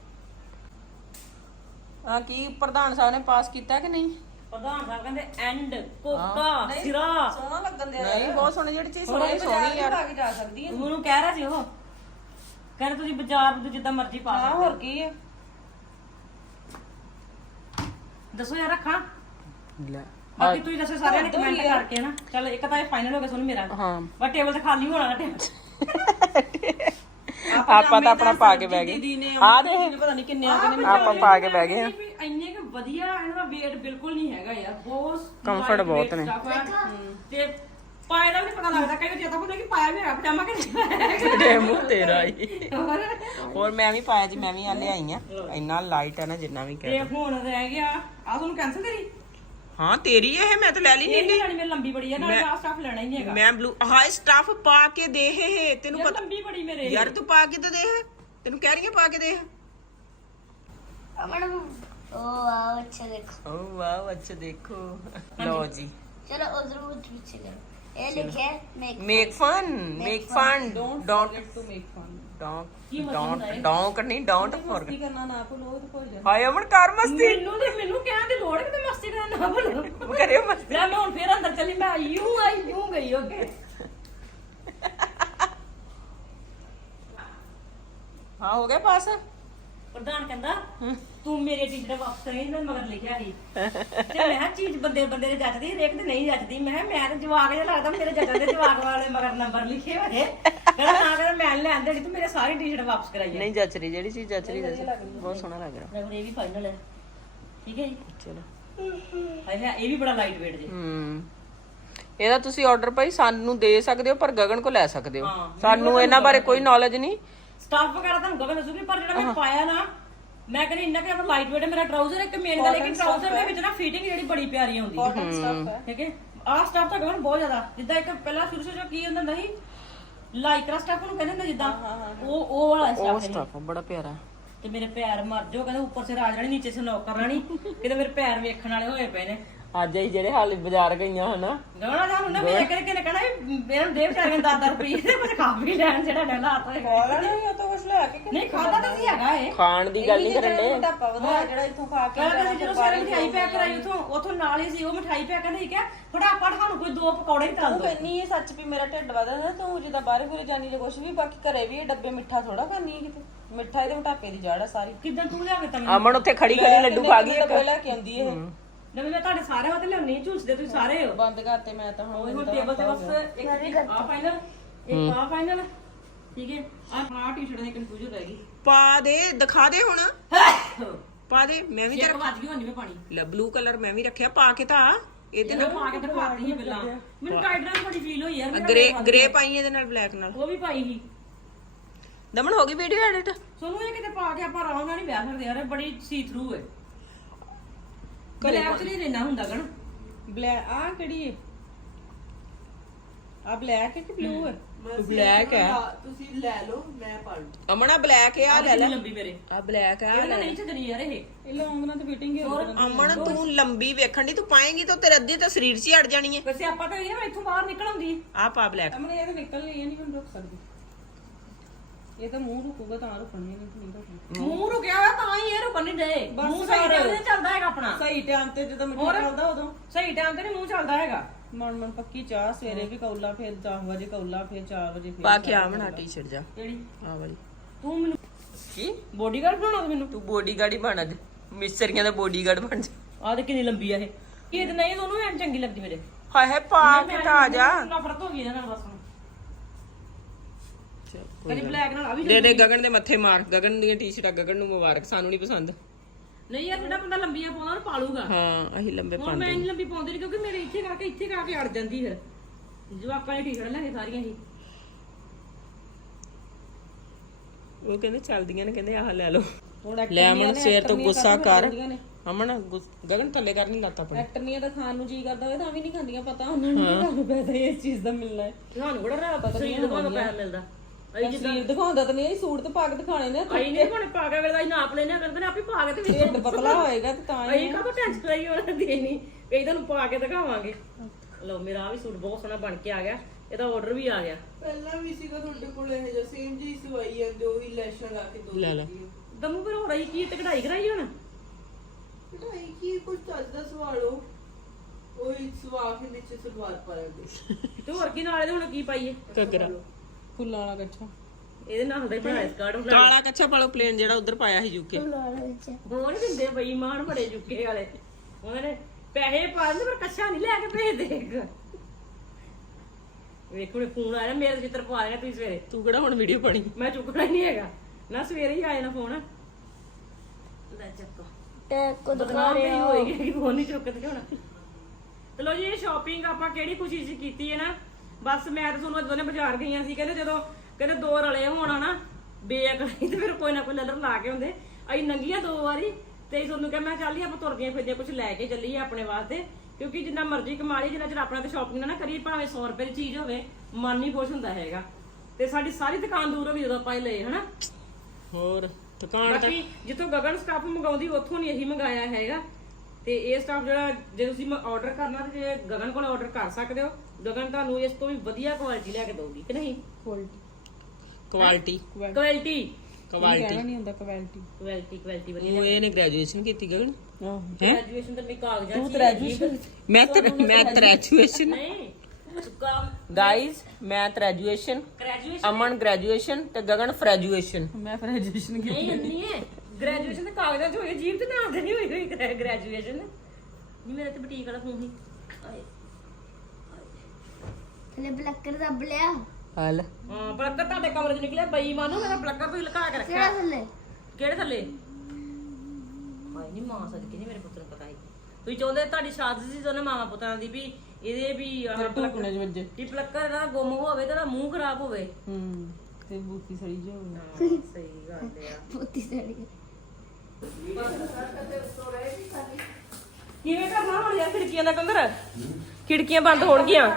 [SPEAKER 1] ਆ ਕੀ ਪ੍ਰਧਾਨ ਸਾਹਿਬ ਨੇ ਪਾਸ ਕੀਤਾ ਕਿ ਨਹੀਂ?
[SPEAKER 4] ਪ੍ਰਧਾਨ ਸਾਹਿਬ ਕਹਿੰਦੇ ਐਂਡ ਕੋਕਾ ਸਿਰਾ
[SPEAKER 1] ਸੋਹਣਾ ਲੱਗਣ ਦੇ ਨਹੀਂ ਬਹੁਤ ਸੋਹਣੀ ਜਿਹੜੀ ਚੀਜ਼ ਸੋਹਣੀ ਸੋਹਣੀ ਯਾਰ ਪਾ ਕੇ ਜਾ ਸਕਦੀ ਹੈ।
[SPEAKER 4] ਉਹਨੂੰ ਕਹਿ ਰਿਹਾ ਸੀ ਉਹ ਕਹਿੰਦੇ ਤੁਸੀਂ ਬਾਜ਼ਾਰ ਤੋਂ ਜਿੱਦਾਂ ਮਰਜ਼ੀ ਪਾ ਸਕਦੇ
[SPEAKER 1] ਹੋਰ ਕੀ ਹੈ
[SPEAKER 4] ਦੱਸੋ ਯਾਰ ਰੱਖਾਂ
[SPEAKER 3] ਲੈ
[SPEAKER 4] ਬਾਕੀ ਤੁਸੀਂ ਦੱਸੋ ਸਾਰਿਆਂ ਨੇ ਕਮੈਂਟ ਕਰਕੇ ਨਾ ਚੱਲ ਇੱਕ ਤਾਂ ਇਹ ਫਾਈਨਲ ਹੋ ਗਿਆ ਸੁਣ ਮੇਰਾ
[SPEAKER 3] ਹਾਂ
[SPEAKER 4] ਬਸ ਟੇਬਲ ਤੇ ਖਾਲੀ ਹੋਣਾ ਨਾ ਟੇਬਲ
[SPEAKER 3] ਆਪਾਂ ਤਾਂ ਆਪਣਾ ਪਾ ਕੇ ਬਹਿ ਗਏ ਆ ਦੇਖ
[SPEAKER 1] ਪਤਾ ਨਹੀਂ ਕਿੰਨੇ ਆ ਗਏ
[SPEAKER 3] ਆਪਾਂ ਪਾ ਕੇ ਬਹਿ ਗਏ ਆ
[SPEAKER 4] ਇੰਨੇ ਕਿ ਵਧੀਆ ਇਹਨਾਂ ਦਾ weight ਬਿਲਕੁਲ ਨਹੀਂ ਹੈਗਾ ਯਾਰ ਬਹੁਤ
[SPEAKER 3] Comfort
[SPEAKER 4] light
[SPEAKER 3] ਬਹੁਤ
[SPEAKER 4] weight
[SPEAKER 3] ਨੇ।
[SPEAKER 4] stuff ਆ। ਤੇ ਪਾਇਆ ਦਾ ਵੀ ਨੀ ਪਤਾ ਲੱਗਦਾ ਕਈ ਵਾਰ ਚੇਤਾ ਭੁੱਲ ਕਿ ਪਾਇਆ ਵੀ ਹੈਗਾ ਪਜਾਮਾ ਕਿ ਨਹੀਂ
[SPEAKER 3] ਤੇਰੇ ਮੂੰਹ ਤੇਰਾ ਹੀ
[SPEAKER 4] ਹੋਰ
[SPEAKER 3] ਹੋਰ ਮੈਂ ਵੀ ਪਾਇਆ ਜੀ ਮੈਂ ਵੀ ਆ ਲਿਆਈ ਆ ਇੰਨਾ ਲਾਈਟ ਹੈ ਨਾ ਜਿੰਨਾ ਵੀ
[SPEAKER 4] ਤੇ
[SPEAKER 3] ਕਹਿ
[SPEAKER 4] ਹੁਣ ਰਹਿ ਗਿਆ ਆ ਤੁਹਾਨੂੰ ਕੈਂਸਲ ਕਰੀ
[SPEAKER 3] ਹਾਂ ਤੇਰੀ ਇਹ ਮੈਂ ਤਾਂ ਲੈ ਲਈ
[SPEAKER 4] ਇਹ ਨਹੀਂ ਲੈਣੀ ਮੇਰੀ ਲੰਬੀ ਬੜੀ ਹੈ ਨਾਲੇ ਆ ਸਟਾਫ ਲੈਣਾ ਹੀ ਨਹੀਂ ਹੈਗਾ
[SPEAKER 3] ਮੈਂ ਬਲੂ ਹਾਈ ਸਟਫ ਪਾ ਕੇ ਦੇ ਹੇ ਤੈਨੂੰ
[SPEAKER 4] ਯਾਰ
[SPEAKER 3] ਪਤਾ
[SPEAKER 4] ਲੰਬੀ ਬੜੀ ਮੇਰੇ
[SPEAKER 3] ਯਾਰ ਤੂੰ ਪਾ ਕੇ ਤਾਂ ਦੇਖ ਤੈਨੂੰ ਕਹਿ ਰਹੀ ਆ ਪਾ ਕੇ ਦੇਖ
[SPEAKER 5] ਅਮਨ ਉਹ ਵਾਓ ਅੱਛਾ ਦੇਖੋ
[SPEAKER 3] ਓ ਵਾਓ ਅੱਛਾ ਦੇਖੋ ਲਓ ਜੀ
[SPEAKER 5] चलो उधर वो पीछे करो ये लिखे है make
[SPEAKER 3] make fun make fun don't
[SPEAKER 1] to make fun
[SPEAKER 3] don't don't don't ਨਹੀਂ ਡੋਂਟ ਫॉरਗेट
[SPEAKER 1] ਕੀ ਕਰਨਾ ਨਾ ਭੁੱਲੋ ਤੇ ਕੋਈ
[SPEAKER 3] ਹਾਏ ਅਮਨ ਕਰ ਮਸਤੀ
[SPEAKER 4] ਮੈਨੂੰ ਤੇ ਮੈਨੂੰ ਕਹਿਣ ਦੀ ਲੋੜ ਕਿਤੇ ਮਸਤੀ ਕਰਨ ਨਾ ਬੋਲੋ
[SPEAKER 3] ਕਰਿਓ ਮਸਤੀ
[SPEAKER 4] ਲੈ ਮੈਂ ਹੁਣ ਫੇਰ ਅੰਦਰ ਚੱਲੀ ਮੈਂ ਯੂ ਆਈ ਯੂ ਗਈ ਓਕੇ
[SPEAKER 3] ਹਾਂ ਹੋ ਗਿਆ ਪਾਸ
[SPEAKER 4] ਪ੍ਰਧਾਨ ਕਹਿੰਦਾ ਤੂੰ ਮੇਰੇ ਟੀਚਰ ਵਾਪਸ ਕਰੀ ਨਾ ਮਗਰ ਲਿਖਿਆ ਸੀ ਤੇ ਮੈਂ ਕਿਹਾ ਚੀਜ਼ ਬੰਦੇ ਬੰਦੇ ਦੇ ਜੱਜਦੀ ਰੇਕ ਤੇ ਨਹੀਂ ਜੱਜਦੀ ਮੈਂ ਕਿਹਾ ਮੈਂ ਤਾਂ ਜਵਾਕ ਜਿਹਾ ਲੱਗਦਾ ਮੇਰੇ ਜੱਜਾਂ ਦੇ ਜਵਾਕ ਵਾਲੇ ਮਗਰ ਨੰਬਰ ਲਿਖੇ ਹੋਏ ਕਹਿੰਦਾ ਨਾ ਕਹਿੰਦਾ ਮੈਂ ਲੈਣ ਦੇਣੀ ਤੂੰ ਮੇਰੇ ਸਾਰੀ ਟੀ-ਸ਼ਰਟ ਵਾਪਸ ਕਰਾਈ
[SPEAKER 3] ਨਹੀਂ ਜੱਚ ਰਹੀ ਜਿਹੜੀ ਚੀਜ਼ ਜੱਚ ਰਹੀ ਦੱਸ ਬਹੁਤ ਸੋਹਣਾ ਲੱਗ ਰਿਹਾ
[SPEAKER 4] ਹੁਣ ਇਹ ਵੀ ਫਾਈਨਲ ਹੈ ਠੀਕ ਹੈ ਜੀ
[SPEAKER 3] ਚਲੋ
[SPEAKER 4] ਹਾਏ ਇਹ ਵੀ ਬੜਾ ਲਾਈਟ weight ਜੀ
[SPEAKER 3] ਹੂੰ ਇਹਦਾ ਤੁਸੀਂ ਆਰਡਰ ਭਾਈ ਸਾਨੂੰ ਦੇ ਸਕਦੇ ਹੋ ਪਰ ਗਗਨ ਕੋ ਲੈ ਸਕਦੇ ਹੋ
[SPEAKER 4] ਹਾਂ,
[SPEAKER 3] ਸਾਨੂੰ ਇਹਨਾਂ ਬਾਰੇ ਕੋਈ ਨੌਲੇਜ ਨਹੀਂ
[SPEAKER 4] ਸਟਾਫ ਵਗੈਰਾ ਤੁਹਾਨੂੰ ਗਗਨ ਦੱਸੂਗੀ ਪਰ ਜਿਹੜਾ ਮੈਂ ਪਾਇਆ ਨਾ ਮੈਂ ਕਹਿੰਦੀ ਇੰਨਾ ਕਿ ਆਪਣਾ ਲਾਈਟ weight ਹੈ ਮੇਰਾ ਟਰਾਊਜ਼ਰ ਇੱਕ ਮੇਨ ਦਾ ਲੇਕਿਨ ਟਰਾਊਜ਼ਰ ਦੇ ਵਿੱਚ ਨਾ ਫਿਟਿੰਗ ਜਿਹੜੀ ਬੜੀ ਪਿਆਰੀ ਆਉਂਦੀ ਹੈ
[SPEAKER 1] ਕਾਟਨ ਸਟਫ ਹੈ
[SPEAKER 4] ਠੀਕ ਹੈ ਆਹ ਸਟਾਫ ਤਾਂ ਗਗਨ ਬਹੁਤ ਜ਼ਿਆਦਾ ਜਿੱਦਾਂ ਇੱਕ ਪਹਿਲਾਂ ਸ਼ੁਰੂ ਸ਼ੁਰੂ ਕੀ ਹੁੰਦਾ ਹੁੰਦਾ ਸੀ ਲਾਈਕਰਾ ਸਟਾਫ ਨੂੰ ਕਹਿੰਦੇ ਹੁੰਦੇ ਜਿੱਦਾਂ ਉਹ ਉਹ ਵਾਲਾ
[SPEAKER 3] ਉਹ
[SPEAKER 4] ਸਟਾਫ ਹੈ
[SPEAKER 3] ਸਟਫ ਬੜਾ ਪਿਆਰਾ
[SPEAKER 4] ਤੇ ਮੇਰੇ ਪੈਰ ਮਰ ਜਾਓ ਕਹਿੰਦੇ ਉੱਪਰ ਸੇ ਰਾਜ ਰਾਣੀ ਨੀਚੇ ਸੇ ਨੌਕਰ ਰਾਣੀ ਕਿਤੇ ਮੇਰੇ ਪੈਰ ਵੇਖਣ ਵਾਲੇ ਹੋਏ ਪਏ ਨੇ
[SPEAKER 3] ਅੱਜ ਹੀ ਜਿਹੜੇ ਹਾਲ ਬਾਜ਼ਾਰ ਗਈਆਂ ਹਨਾ
[SPEAKER 4] ਗਾਣਾ ਜਾਨੂੰ ਨਾ ਮੇਰੇ ਕਰਕੇ ਨੇ ਕਹਣਾ ਮੇਰੇ ਦੇਵ ਚਾਰਨ ਦਸ ਦਸ ਰੁਪਏ ਤੇ ਕੁਝ ਖਾ ਵੀ ਲੈਣ ਜਿਹੜਾ ਡੈਲਾ ਆਤਾ ਹੈ
[SPEAKER 1] ਬੋਲਣਾ ਨਹੀਂ ਉਹ ਤਾਂ ਕੁਝ ਲੈ ਕੇ
[SPEAKER 4] ਨਹੀਂ ਖਾਦਾ ਤਾਂ ਸੀ ਹੈਗਾ ਇਹ
[SPEAKER 3] ਖਾਣ ਦੀ ਗੱਲ ਨਹੀਂ ਕਰਨ ਦੇ
[SPEAKER 1] ਢਾਪਾ ਵਧਾ ਜਿਹੜਾ ਇੱਥੋਂ ਖਾ ਕੇ
[SPEAKER 4] ਕਹਿੰਦਾ ਸੀ ਜਦੋਂ ਸਾਰੇ ਮਠਾਈ ਪੈਕ ਕਰਾਈ ਉਥੋਂ ਉਥੋਂ ਨਾਲ ਹੀ ਸੀ ਉਹ ਮਠਾਈ ਪੈਕ ਕਹਿੰਦੇ ਸੀ ਕਿ ਫਟਾਫਟ ਸਾਨੂੰ ਕੋਈ ਦੋ ਪਕੌੜੇ ਹੀ ਤਲ
[SPEAKER 1] ਤੂੰ
[SPEAKER 4] ਦੋ
[SPEAKER 1] ਕਹਿੰਨੀ ਇਹ ਸੱਚ ਵੀ ਮੇਰਾ ਢਿੱਡ ਵਧਦਾ ਤੂੰ ਜਿੱਦਾਂ ਬਾਹਰ ਬੁਰੇ ਜਾਨੀ ਜੇ ਕੁਝ ਵੀ ਬਾਕੀ ਘਰੇ ਵੀ ਇਹ ਡੱਬੇ ਮਿੱਠਾ ਥੋੜਾ ਖਾਣੀ ਹੈ ਕਿਤੇ ਮਿੱਠਾ ਇਹਦੇ ਮੋਟਾਪੇ ਦੀ ਜੜ ਆ ਸਾਰੀ
[SPEAKER 4] ਕਿਦਾਂ ਤੂੰ ਲਿਆ ਕੇ ਤਾਂ
[SPEAKER 3] ਅਮਨ ਉੱਥੇ ਖੜੀ ਖੜੀ ਲੱਡੂ ਖਾ ਗਈ
[SPEAKER 1] ਡੱਬੇ ਲੈ ਕੇ ਆਉਂਦੀ ਇਹ
[SPEAKER 4] ਨਵੇਂ ਮੈਂ ਤੁਹਾਡੇ ਸਾਰੇ ਵਾਸਤੇ ਲਿਆਉਣੀ ਝੂਸਦੇ ਤੁਸੀਂ ਸਾਰੇ ਹੋ
[SPEAKER 1] ਬੰਦ ਕਰਤੇ ਮੈਂ ਤਾਂ
[SPEAKER 4] ਉਹ
[SPEAKER 1] ਹੁਣ
[SPEAKER 4] ਹੁਣ ਟੇਬਲ ਤੇ ਬਸ ਇੱਕ ਆ ਫਾਈਨਲ ਇੱਕ ਆ ਫਾਈਨਲ ਠੀਕ ਹੈ ਆ ਆ ਟੀ-ਸ਼ਰਟ ਦੀ ਕਨਫਿਊਜ਼ਨ ਰਹਿ ਗਈ
[SPEAKER 3] ਪਾ ਦੇ ਦਿਖਾ ਦੇ ਹੁਣ ਪਾ ਦੇ ਮੈਂ ਵੀ
[SPEAKER 4] ਇੱਕ ਵੱਜ ਗਈ ਹੁਣ ਜਿਵੇਂ ਪਾਣੀ
[SPEAKER 3] ਲੈ ਬਲੂ ਕਲਰ ਮੈਂ ਵੀ ਰੱਖਿਆ ਪਾ ਕੇ ਤਾਂ ਇਹਦੇ
[SPEAKER 4] ਇਹਨੂੰ ਪਾ ਕੇ ਦਿਖਾਤੀ ਸੀ ਪਹਿਲਾਂ ਮੈਨੂੰ ਟਾਈਟ ਨਾਲ ਬੜੀ ਫੀਲ ਹੋਈ ਯਾਰ
[SPEAKER 3] ਨਾਲ
[SPEAKER 4] ਮੇਰਾ
[SPEAKER 3] ਗ੍ਰੇ ਗ੍ਰੇ ਪਾਈ ਇਹਦੇ ਨਾਲ ਬਲੈਕ ਨਾਲ
[SPEAKER 4] ਉਹ ਵੀ ਪਾਈ ਸੀ
[SPEAKER 3] ਦਮਨ ਹੋ ਗਈ ਵੀਡੀਓ ਐਡਿਟ
[SPEAKER 4] ਸੋਨੂੰ ਇਹ ਕਿਤੇ ਪਾ ਕੇ ਆਪਾਂ ਆਰਾਮ ਨਾਲ ਨਹੀਂ ਬੈਠ ਸਕਦੇ ਯਾਰ ਇਹ ਬੜੀ ਸੀ ਥਰੂ ਹੈ ਬਲੈਕ ਨਹੀਂ ਲੈਣਾ ਹੁੰਦਾ ਗਣ
[SPEAKER 1] ਬਲੈਕ ਆ ਕਿਹੜੀ ਹੈ ਆ ਬਲੈਕ ਹੈ ਕਿ ਬਲੂ ਹੈ
[SPEAKER 3] ਬਲੈਕ ਹੈ
[SPEAKER 2] ਤੁਸੀਂ ਲੈ ਲਓ ਮੈਂ ਪਾ ਲੂ
[SPEAKER 3] ਅਮਨਾ ਬਲੈਕ ਆ ਲੈ ਲੈ
[SPEAKER 4] ਲੰਬੀ ਮੇਰੇ
[SPEAKER 3] ਆ ਬਲੈਕ ਆ
[SPEAKER 4] ਇਹਦਾ ਨਹੀਂ ਚੱਜਣੀ ਯਾਰ ਇਹ
[SPEAKER 1] ਇਹ ਲੌਂਗ ਨਾਲ ਤੇ ਫਿਟਿੰਗ ਹੀ ਹੋ
[SPEAKER 3] ਅਮਨ ਤੂੰ ਲੰਬੀ ਵੇਖਣ ਦੀ ਤੂੰ ਪਾਏਂਗੀ ਤਾਂ ਤੇਰੇ ਅੱਧੀ ਤਾਂ ਸਰੀਰ 'ਚ ਹੀ ਅੜ ਜਾਣੀ ਹੈ
[SPEAKER 4] ਵੈਸੇ ਆਪਾਂ ਤਾਂ ਇਹ ਨਾ ਇੱਥੋਂ ਬਾਹਰ ਨਿਕਲ ਆਉਂਦੀ
[SPEAKER 3] ਆ ਪਾ ਬਲੈਕ
[SPEAKER 1] ਅਮਨੇ ਇਹ ਤਾਂ ਨਿਕਲ ਨਹੀਂ ਇਹ ਨਹੀਂ ਹੁਣ ਰੁਕ ਸਕਦੀ ਇਹ ਤਾਂ ਮੂੰਹ ਰੁਕੂਗਾ ਤਾਂ ਰੁਕਣੀ ਨਹੀਂ ਨਹੀਂ ਰੁਕਣੀ
[SPEAKER 4] ਮੂੰਹ ਰੁਕਿਆ ਹੋਇਆ ਤਾਂ ਹੀ ਇਹ ਰੁਕਣ ਨਹੀਂ ਦੇ ਮੂੰਹ ਸਹੀ ਟਾਈਮ ਤੇ ਚੱਲਦਾ ਹੈਗਾ ਆਪਣਾ
[SPEAKER 1] ਸਹੀ ਟਾਈਮ ਤੇ ਜਦੋਂ ਮਿੱਠਾ ਚੱਲਦਾ ਉਦੋਂ
[SPEAKER 4] ਸਹੀ ਟਾਈਮ ਤੇ ਨਹੀਂ ਮੂੰਹ ਚੱਲਦਾ ਹੈਗਾ
[SPEAKER 1] ਮਨ ਮਨ ਪੱਕੀ ਚਾਹ ਸਵੇਰੇ ਵੀ ਕੌਲਾ ਫਿਰ ਦਸ ਵਜੇ ਕੌਲਾ ਫਿਰ ਚਾਰ ਵਜੇ ਫਿਰ
[SPEAKER 3] ਪਾ ਕੇ ਆ ਮਨਾ ਟੀ-ਸ਼ਰਟ ਜਾ
[SPEAKER 4] ਜਿਹੜੀ
[SPEAKER 3] ਆ ਵਾਲੀ
[SPEAKER 4] ਤੂੰ ਮੈਨੂੰ
[SPEAKER 3] ਕੀ
[SPEAKER 4] ਬੋਡੀਗਾਰਡ ਬਣਾਉਣਾ ਤੂੰ ਮੈਨੂੰ
[SPEAKER 3] ਤੂੰ ਬੋਡੀਗਾਰਡ ਹੀ ਬਣ ਅੱਜ ਮਿਸਤਰੀਆਂ ਦਾ ਬੋਡੀਗਾਰਡ ਬਣ ਜਾ
[SPEAKER 4] ਆਹ ਤੇ ਕਿੰਨੀ ਲੰਬੀ ਆ ਇਹ ਇਹ ਤੇ ਨਹੀਂ ਤੁਹਾਨੂੰ ਐਂ ਚੰਗੀ ਲੱਗਦੀ ਮੇਰੇ
[SPEAKER 3] ਹਾਏ ਹਾਏ ਪਾ ਕੇ ਤਾਂ ਆ ਜਾ
[SPEAKER 4] ਨਫ਼ਰਤ ਹੋ ਗਈ ਇਹਨਾਂ ਨਾਲ ਬਸ ਹੁਣ ਕਦੀ ਬਲੈਕ ਨਾਲ ਆ ਵੀ
[SPEAKER 3] ਦੇ ਦੇ ਗਗਨ ਦੇ ਮੱਥੇ ਮਾਰ ਗਗਨ ਦੀਆਂ ਟੀ-ਸ਼ਰਟਾਂ ਗਗਨ ਨੂੰ ਮੁਬਾਰਕ ਸਾਨੂੰ ਨਹੀਂ ਪਸੰਦ
[SPEAKER 4] ਨਹੀਂ ਯਾਰ ਜਿਹੜਾ ਬੰਦਾ ਲੰਬੀਆਂ ਪਾਉਂਦਾ ਉਹ ਪਾਲੂਗਾ
[SPEAKER 3] ਹਾਂ ਅਸੀਂ ਲੰਬੇ
[SPEAKER 4] ਹੁਣ
[SPEAKER 3] ਪਾਉਂਦੇ
[SPEAKER 4] ਮੈਂ ਨਹੀਂ ਲੰਬੀ ਪਾਉਂਦੀ ਨੀ ਕਿਉਂਕਿ ਮੇਰੇ ਇੱਥੇ ਕਰਕੇ ਇੱਥੇ ਕਰਕੇ ਅੜ ਜਾਂਦੀ ਫਿਰ ਜਵਾਕਾਂ ਨੇ ਟੀ-ਸ਼ਰਟ ਲੈ ਕੇ ਸਾਰੀਆਂ ਹੀ
[SPEAKER 3] ਉਹ ਕਹਿੰਦੇ ਚੱਲਦੀਆਂ ਨੇ ਕਹਿੰਦੇ ਆਹ ਲੈ ਲਓ
[SPEAKER 1] ਹੁਣ
[SPEAKER 3] ਲੈ ਅਮਨ ਸਵੇਰ ਤੋਂ ਗੁੱਸਾ ਕਰ ਅਮਨ ਗਗਨ ਥੱਲੇ ਕਰ ਨਹੀਂ ਲੱਤ ਆਪਣੇ
[SPEAKER 1] ਐਕਟਰਨੀਆਂ ਤਾਂ ਖਾਣ ਨੂੰ ਜੀ ਕਰਦਾ ਹੋਵੇ ਤਾਂ ਵੀ ਨਹੀਂ ਖਾਂਦੀਆਂ ਪਤਾ ਉਹਨਾਂ ਨੂੰ ਕਿ ਤੁਹਾਨੂੰ ਪੈਸਾ ਇਸ ਚੀਜ਼ ਦਾ ਮਿਲਣਾ ਹੈ
[SPEAKER 4] ਤੁਹਾਨੂੰ ਬੜਾ ਰਾਹ ਪਤਾ ਨਹੀਂ ਤੁਹਾਨੂੰ ਪੈਸਾ ਮਿਲਦਾ ਅਈ ਜਿੱਦਾਂ
[SPEAKER 1] ਸਰੀਰ ਦਿਖਾਉਂਦਾ ਤਾਂ ਨਹੀਂ, ਸੂਟ ਤੇ ਪਾ ਕੇ ਦਿਖਾਣੇ ਨੇ।
[SPEAKER 4] ਅਈ ਨਹੀਂ ਕੋਣ ਪਾ ਕੇ ਅਗਲੇ ਨਾਪ ਲੈਨੇ ਆ, ਕਹਿੰਦੇ ਨੇ ਆਪੇ ਪਾ ਕੇ ਤੇ ਵਿੱਚ
[SPEAKER 1] ਢਿੱਡ ਪਤਲਾ ਹੋਏਗਾ ਤੇ ਤਾਂ ਹੀ
[SPEAKER 4] ਅਈ ਕਾ ਟੈਂਸ਼ਨ ਲਈ ਉਹਨਾਂ ਦੀ ਨਹੀਂ ਵੀ ਤੁਹਾਨੂੰ ਪਾ ਕੇ ਦਿਖਾਵਾਂਗੇ। ਲਓ ਮੇਰਾ ਆ ਵੀ ਸੂਟ ਬਹੁਤ ਸੋਹਣਾ ਬਣ ਕੇ ਆ ਗਿਆ, ਇਹਦਾ ਆਰਡਰ ਵੀ ਆ ਗਿਆ।
[SPEAKER 2] ਪਹਿਲਾਂ ਵੀ ਸੀਗਾ ਤੁਹਾਡੇ ਕੋਲ ਇਹ ਜਿਹਾ ਸੇਮ ਜੀ ਸਵਾਈ ਜਾਂਦੇ, ਉਹੀ ਲੈਸ਼ਾਂ ਲਾ ਕੇ ਦੋ
[SPEAKER 3] ਲੈ ਲੈ।
[SPEAKER 4] ਦਮੂ ਫਿਰ ਹੋ ਰਹੀ ਕੀ ਤੇ ਕਢਾਈ ਕਰਾਈ ਹੁਣ
[SPEAKER 2] ਕਢਾਈ ਕੀ ਕੁਝ ਚੱਜਦਾ ਸਵਾਲੋ, ਉਹੀ ਸਵਾ ਕੇ ਨੀਚੇ ਸਲਵਾਰ ਪਾ ਲੈਂਦੇ।
[SPEAKER 4] ਤੇ ਹੋਰ ਕੀ ਨਾਲ ਇਹਦੇ ਹੁਣ ਕੀ ਪਾਈਏ?
[SPEAKER 3] ਘੱਗਰਾ
[SPEAKER 1] ਫੁੱਲਾਂ ਵਾਲਾ ਕੱਛਾ।
[SPEAKER 4] ਇਹਦੇ ਨਾਲ ਦਾ ਹੀ ਬਣਾਇਆ ਸਕਰਟ ਬਣਾ
[SPEAKER 3] ਕਾਲਾ ਕੱਛਾ ਪਾ ਲਓ ਪਲੇਨ ਜਿਹੜਾ ਉਧਰ ਪਾਇਆ ਸੀ ਯੂਕੇ।
[SPEAKER 4] ਹੋਰ ਨੀ ਦਿੰਦੇ ਬੇਈਮਾਨ ਬੜੇ ਜੁੱਕੇ ਵਾਲੇ, ਉਹਨਾਂ ਨੇ ਪੈਸੇ ਪਾ ਦਿੰਦੇ ਪਰ ਕੱਛਾ ਨਹੀਂ ਲੈ ਕੇ ਭੇਜਦੇ। ਵੇਖੋ ਨੇ ਫੋਨ ਆਇਆ ਮੇਰੇ ਚਿੱਤਰ ਪਾ ਦੇਣਾ ਤੁਸੀਂ ਸਵੇਰੇ।
[SPEAKER 3] ਤੂੰ ਕਿਹੜਾ ਹੁਣ ਵੀਡੀਓ ਪਾਣੀ?
[SPEAKER 4] ਮੈਂ ਚੁੱਕਣਾ ਹੀ ਨਹੀਂ ਹੈਗਾ ਨਾ, ਸਵੇਰੇ ਹੀ ਆਇਆ ਨਾ ਫੋਨ। ਲੈ ਚੱਕੋ
[SPEAKER 5] को दिखा
[SPEAKER 4] ਬਦਨਾਮ
[SPEAKER 5] रहे
[SPEAKER 4] ਵੀ
[SPEAKER 5] हो
[SPEAKER 4] ਹੋਏਗੀ ਕਿ ਫੋਨ ਨਹੀਂ ਚੁੱਕਦੇ ਹੁਣ। ਤੇ ਲੋ ਜੀ ਇਹ ਸ਼ਾਪਿੰਗ ਆਪਾਂ ਕਿਹੜੀ ਖੁਸ਼ੀ 'ਚ ਕੀਤੀ ਹੈ ਨਾ, ਬਸ ਮੈਂ ਤਾਂ ਤੁਹਾਨੂੰ ਜਦੋਂ ਨੇ ਬਾਜ਼ਾਰ ਗਈਆਂ ਸੀ, ਕਹਿੰਦੇ ਜਦੋਂ ਕਹਿੰਦੇ ਦੋ ਰਲੇ ਹੋਣਾ ਨਾ ਬੇਅਕਲੀ ਤੇ ਫਿਰ ਕੋਈ ਨਾ ਕੋਈ ਲੱਲਰ ਲਾ ਕੇ ਹੁੰਦੇ। ਅਸੀਂ ਨੰਗੀਆਂ ਦੋ ਵਾਰੀ ਤੇ ਤੁਹਾਨੂੰ ਕਿਹਾ ਮੈਂ ਚੱਲ ਹੀ ਆਪਾਂ ਤੁਰਦੀਆਂ ਫਿਰਦੀਆਂ ਕੁਝ ਲੈ ਕੇ ਚੱਲੀਏ ਆਪਣੇ ਵਾਸਤੇ, ਕਿਉਂਕਿ ਜਿੰਨਾ ਮਰਜ਼ੀ ਕਮਾ ਲਈ ਜਿੰਨਾ ਚਿਰ ਆਪਣਾ ਤੇ ਸ਼ਾਪਿੰਗ ਨਾ ਕਰੀਏ, ਭਾਵੇਂ ਸੌ ਰੁਪਏ ਦੀ ਚੀਜ਼ ਹੋਵੇ ਮਨ ਨਹੀਂ ਖੁਸ਼ ਹੁੰਦਾ ਹੈਗਾ। ਤੇ ਸਾਡੀ ਸਾਰੀ ਦੁਕਾਨ ਦੂਰ ਹੋ ਗਈ ਜਦੋਂ ਆਪਾਂ ਇਹ ਲਏ ਹਨਾ।
[SPEAKER 3] ਹੋਰ ਦੁਕਾਨ ਤਾਂ
[SPEAKER 4] ਬਾਕੀ ਜਿੱਥੋਂ ਗਗਨ ਸਟਾਫ ਮੰਗਾਉਂਦੀ ਉੱਥੋਂ ਨਹੀਂ ਇਹੀ ਮੰਗਾਇਆ ਹੈਗਾ। ਤੇ ਇਹ ਸਟਾਫ ਜਿਹੜਾ ਜੇ ਤੁਸੀਂ ਆਰਡਰ ਕਰਨਾ ਤੇ ਜੇ ਗਗਨ ਕੋਲ ਆਰਡਰ ਕਰ ਸਕਦੇ ਹੋ, ਗਗਨ ਤੁਹਾਨੂੰ ਇਸ ਤੋਂ ਵੀ ਵਧੀਆ ਕੁਆਲਿਟੀ ਲੈ ਕੇ ਦਊਗੀ ਕਿ ਨਹੀਂ?
[SPEAKER 1] ਕੁਆਲਿਟੀ
[SPEAKER 3] ਕੁਆਲਿਟੀ
[SPEAKER 4] ਕੁਆਲਿਟੀ
[SPEAKER 3] ਕੁਆਲਿਟੀ
[SPEAKER 1] ਨਹੀਂ ਹੁੰਦਾ, ਕੁਆਲਿਟੀ
[SPEAKER 4] ਕੁਆਲਿਟੀ ਕੁਆਲਿਟੀ ਵਧੀਆ।
[SPEAKER 3] ਉਹ ਇਹਨੇ ਗ੍ਰੈਜੂਏਸ਼ਨ ਕੀਤੀ ਗਗਨ।
[SPEAKER 1] ਆਹੋ।
[SPEAKER 4] ਗ੍ਰੈਜੂਏਸ਼ਨ ਤਾਂ ਮੈਂ ਕਾਗਜ਼ਾਂ
[SPEAKER 1] ਤੂੰ
[SPEAKER 4] ਚ
[SPEAKER 1] ਗ੍ਰੈਜੂਏਸ਼ਨ
[SPEAKER 3] ਮੈਂ ਤੇ ਮੈਂ ਗ੍ਰੈਜੂਏਸ਼ਨ
[SPEAKER 4] ਨਹੀਂ ਕੰਮ
[SPEAKER 3] ਗਾਇਜ਼ ਮੈਂ ਗ੍ਰੈਜੂਏਸ਼ਨ,
[SPEAKER 4] ਗ੍ਰੈਜੂਏਸ਼ਨ
[SPEAKER 3] ਅਮਨ ਗ੍ਰੈਜੂਏਸ਼ਨ ਤੇ ਗਗਨ ਫ੍ਰੈਜੂਏਸ਼ਨ।
[SPEAKER 1] ਮੈਂ ਗ੍ਰੈਜੂਏਸ਼ਨ ਕੀਤੀ।
[SPEAKER 4] ਨਹੀਂ ਅੰਨੀ ਹੈ ਗ੍ਰੈਜੂਏਸ਼ਨ ਤਾਂ ਕਾਗਜ਼ਾਂ ਚ ਹੋਈ ਹੈ, ਜੀਵ ਤੇ ਨਾਮ ਤੇ ਨਹੀਂ ਹੋਈ ਹੋਈ ਗ੍ਰੈਜੂਏਸ਼ਨ। ਨਹੀਂ ਮੇਰੇ ਤੇ ਬੁਟੀਕ ਵਾਲਾ ਫੋਨ ਸੀ।
[SPEAKER 5] थले ब्लैकर दब लिया
[SPEAKER 3] ਹਲ
[SPEAKER 4] ਹਾਂ ਪਲੱਕਰ ਤੁਹਾਡੇ ਕਮਰੇ ਚ ਨਿਕਲਿਆ ਬੇਈਮਾਨੋ, ਮੇਰਾ ਪਲੱਕਰ ਤੁਸੀਂ ਲੁਕਾ ਕੇ ਰੱਖਿਆ।
[SPEAKER 5] केड़ा थले
[SPEAKER 4] ਕਿਹੜੇ ਥੱਲੇ? ਹਾਏ ਨਹੀਂ ਮਾਂ ਸਦਕੇ ਨਹੀਂ ਮੇਰੇ ਪੁੱਤ ਨੂੰ ਪਤਾ ਹੀ। ਤੁਸੀਂ ਚਾਹੁੰਦੇ ਤੁਹਾਡੀ ਸ਼ਾਦੀ ਸੀ ਦੋਨੇ ਮਾਂ ਪੁੱਤਾਂ ਦੀ, ਵੀ ਇਹਦੇ ਵੀ ਆਹ
[SPEAKER 1] ਟੁਕਣੇ ਚ ਵੱਜੇ।
[SPEAKER 4] ਵੀ ਪਲੱਕਰ ਨਾ ਗੁੰਮ ਹੋਵੇ ਤੇ ਉਹਦਾ ਮੂੰਹ ਖਰਾਬ ਹੋਵੇ।
[SPEAKER 1] ਹੂੰ ਤੇ ਬੂਤੀ ਸੜੀ ਜੋ
[SPEAKER 4] ਸਹੀ ਗੱਲ ਆ।
[SPEAKER 5] मोती सड़ी
[SPEAKER 4] ਕਿਵੇਂ ਕਰਨਾ ਹੁਣ ਯਾਰ ਖਿੜਕੀਆਂ ਦਾ ਕੰਦਰ? ਖਿੜਕੀਆਂ ਬੰਦ ਹੋਣਗੀਆਂ।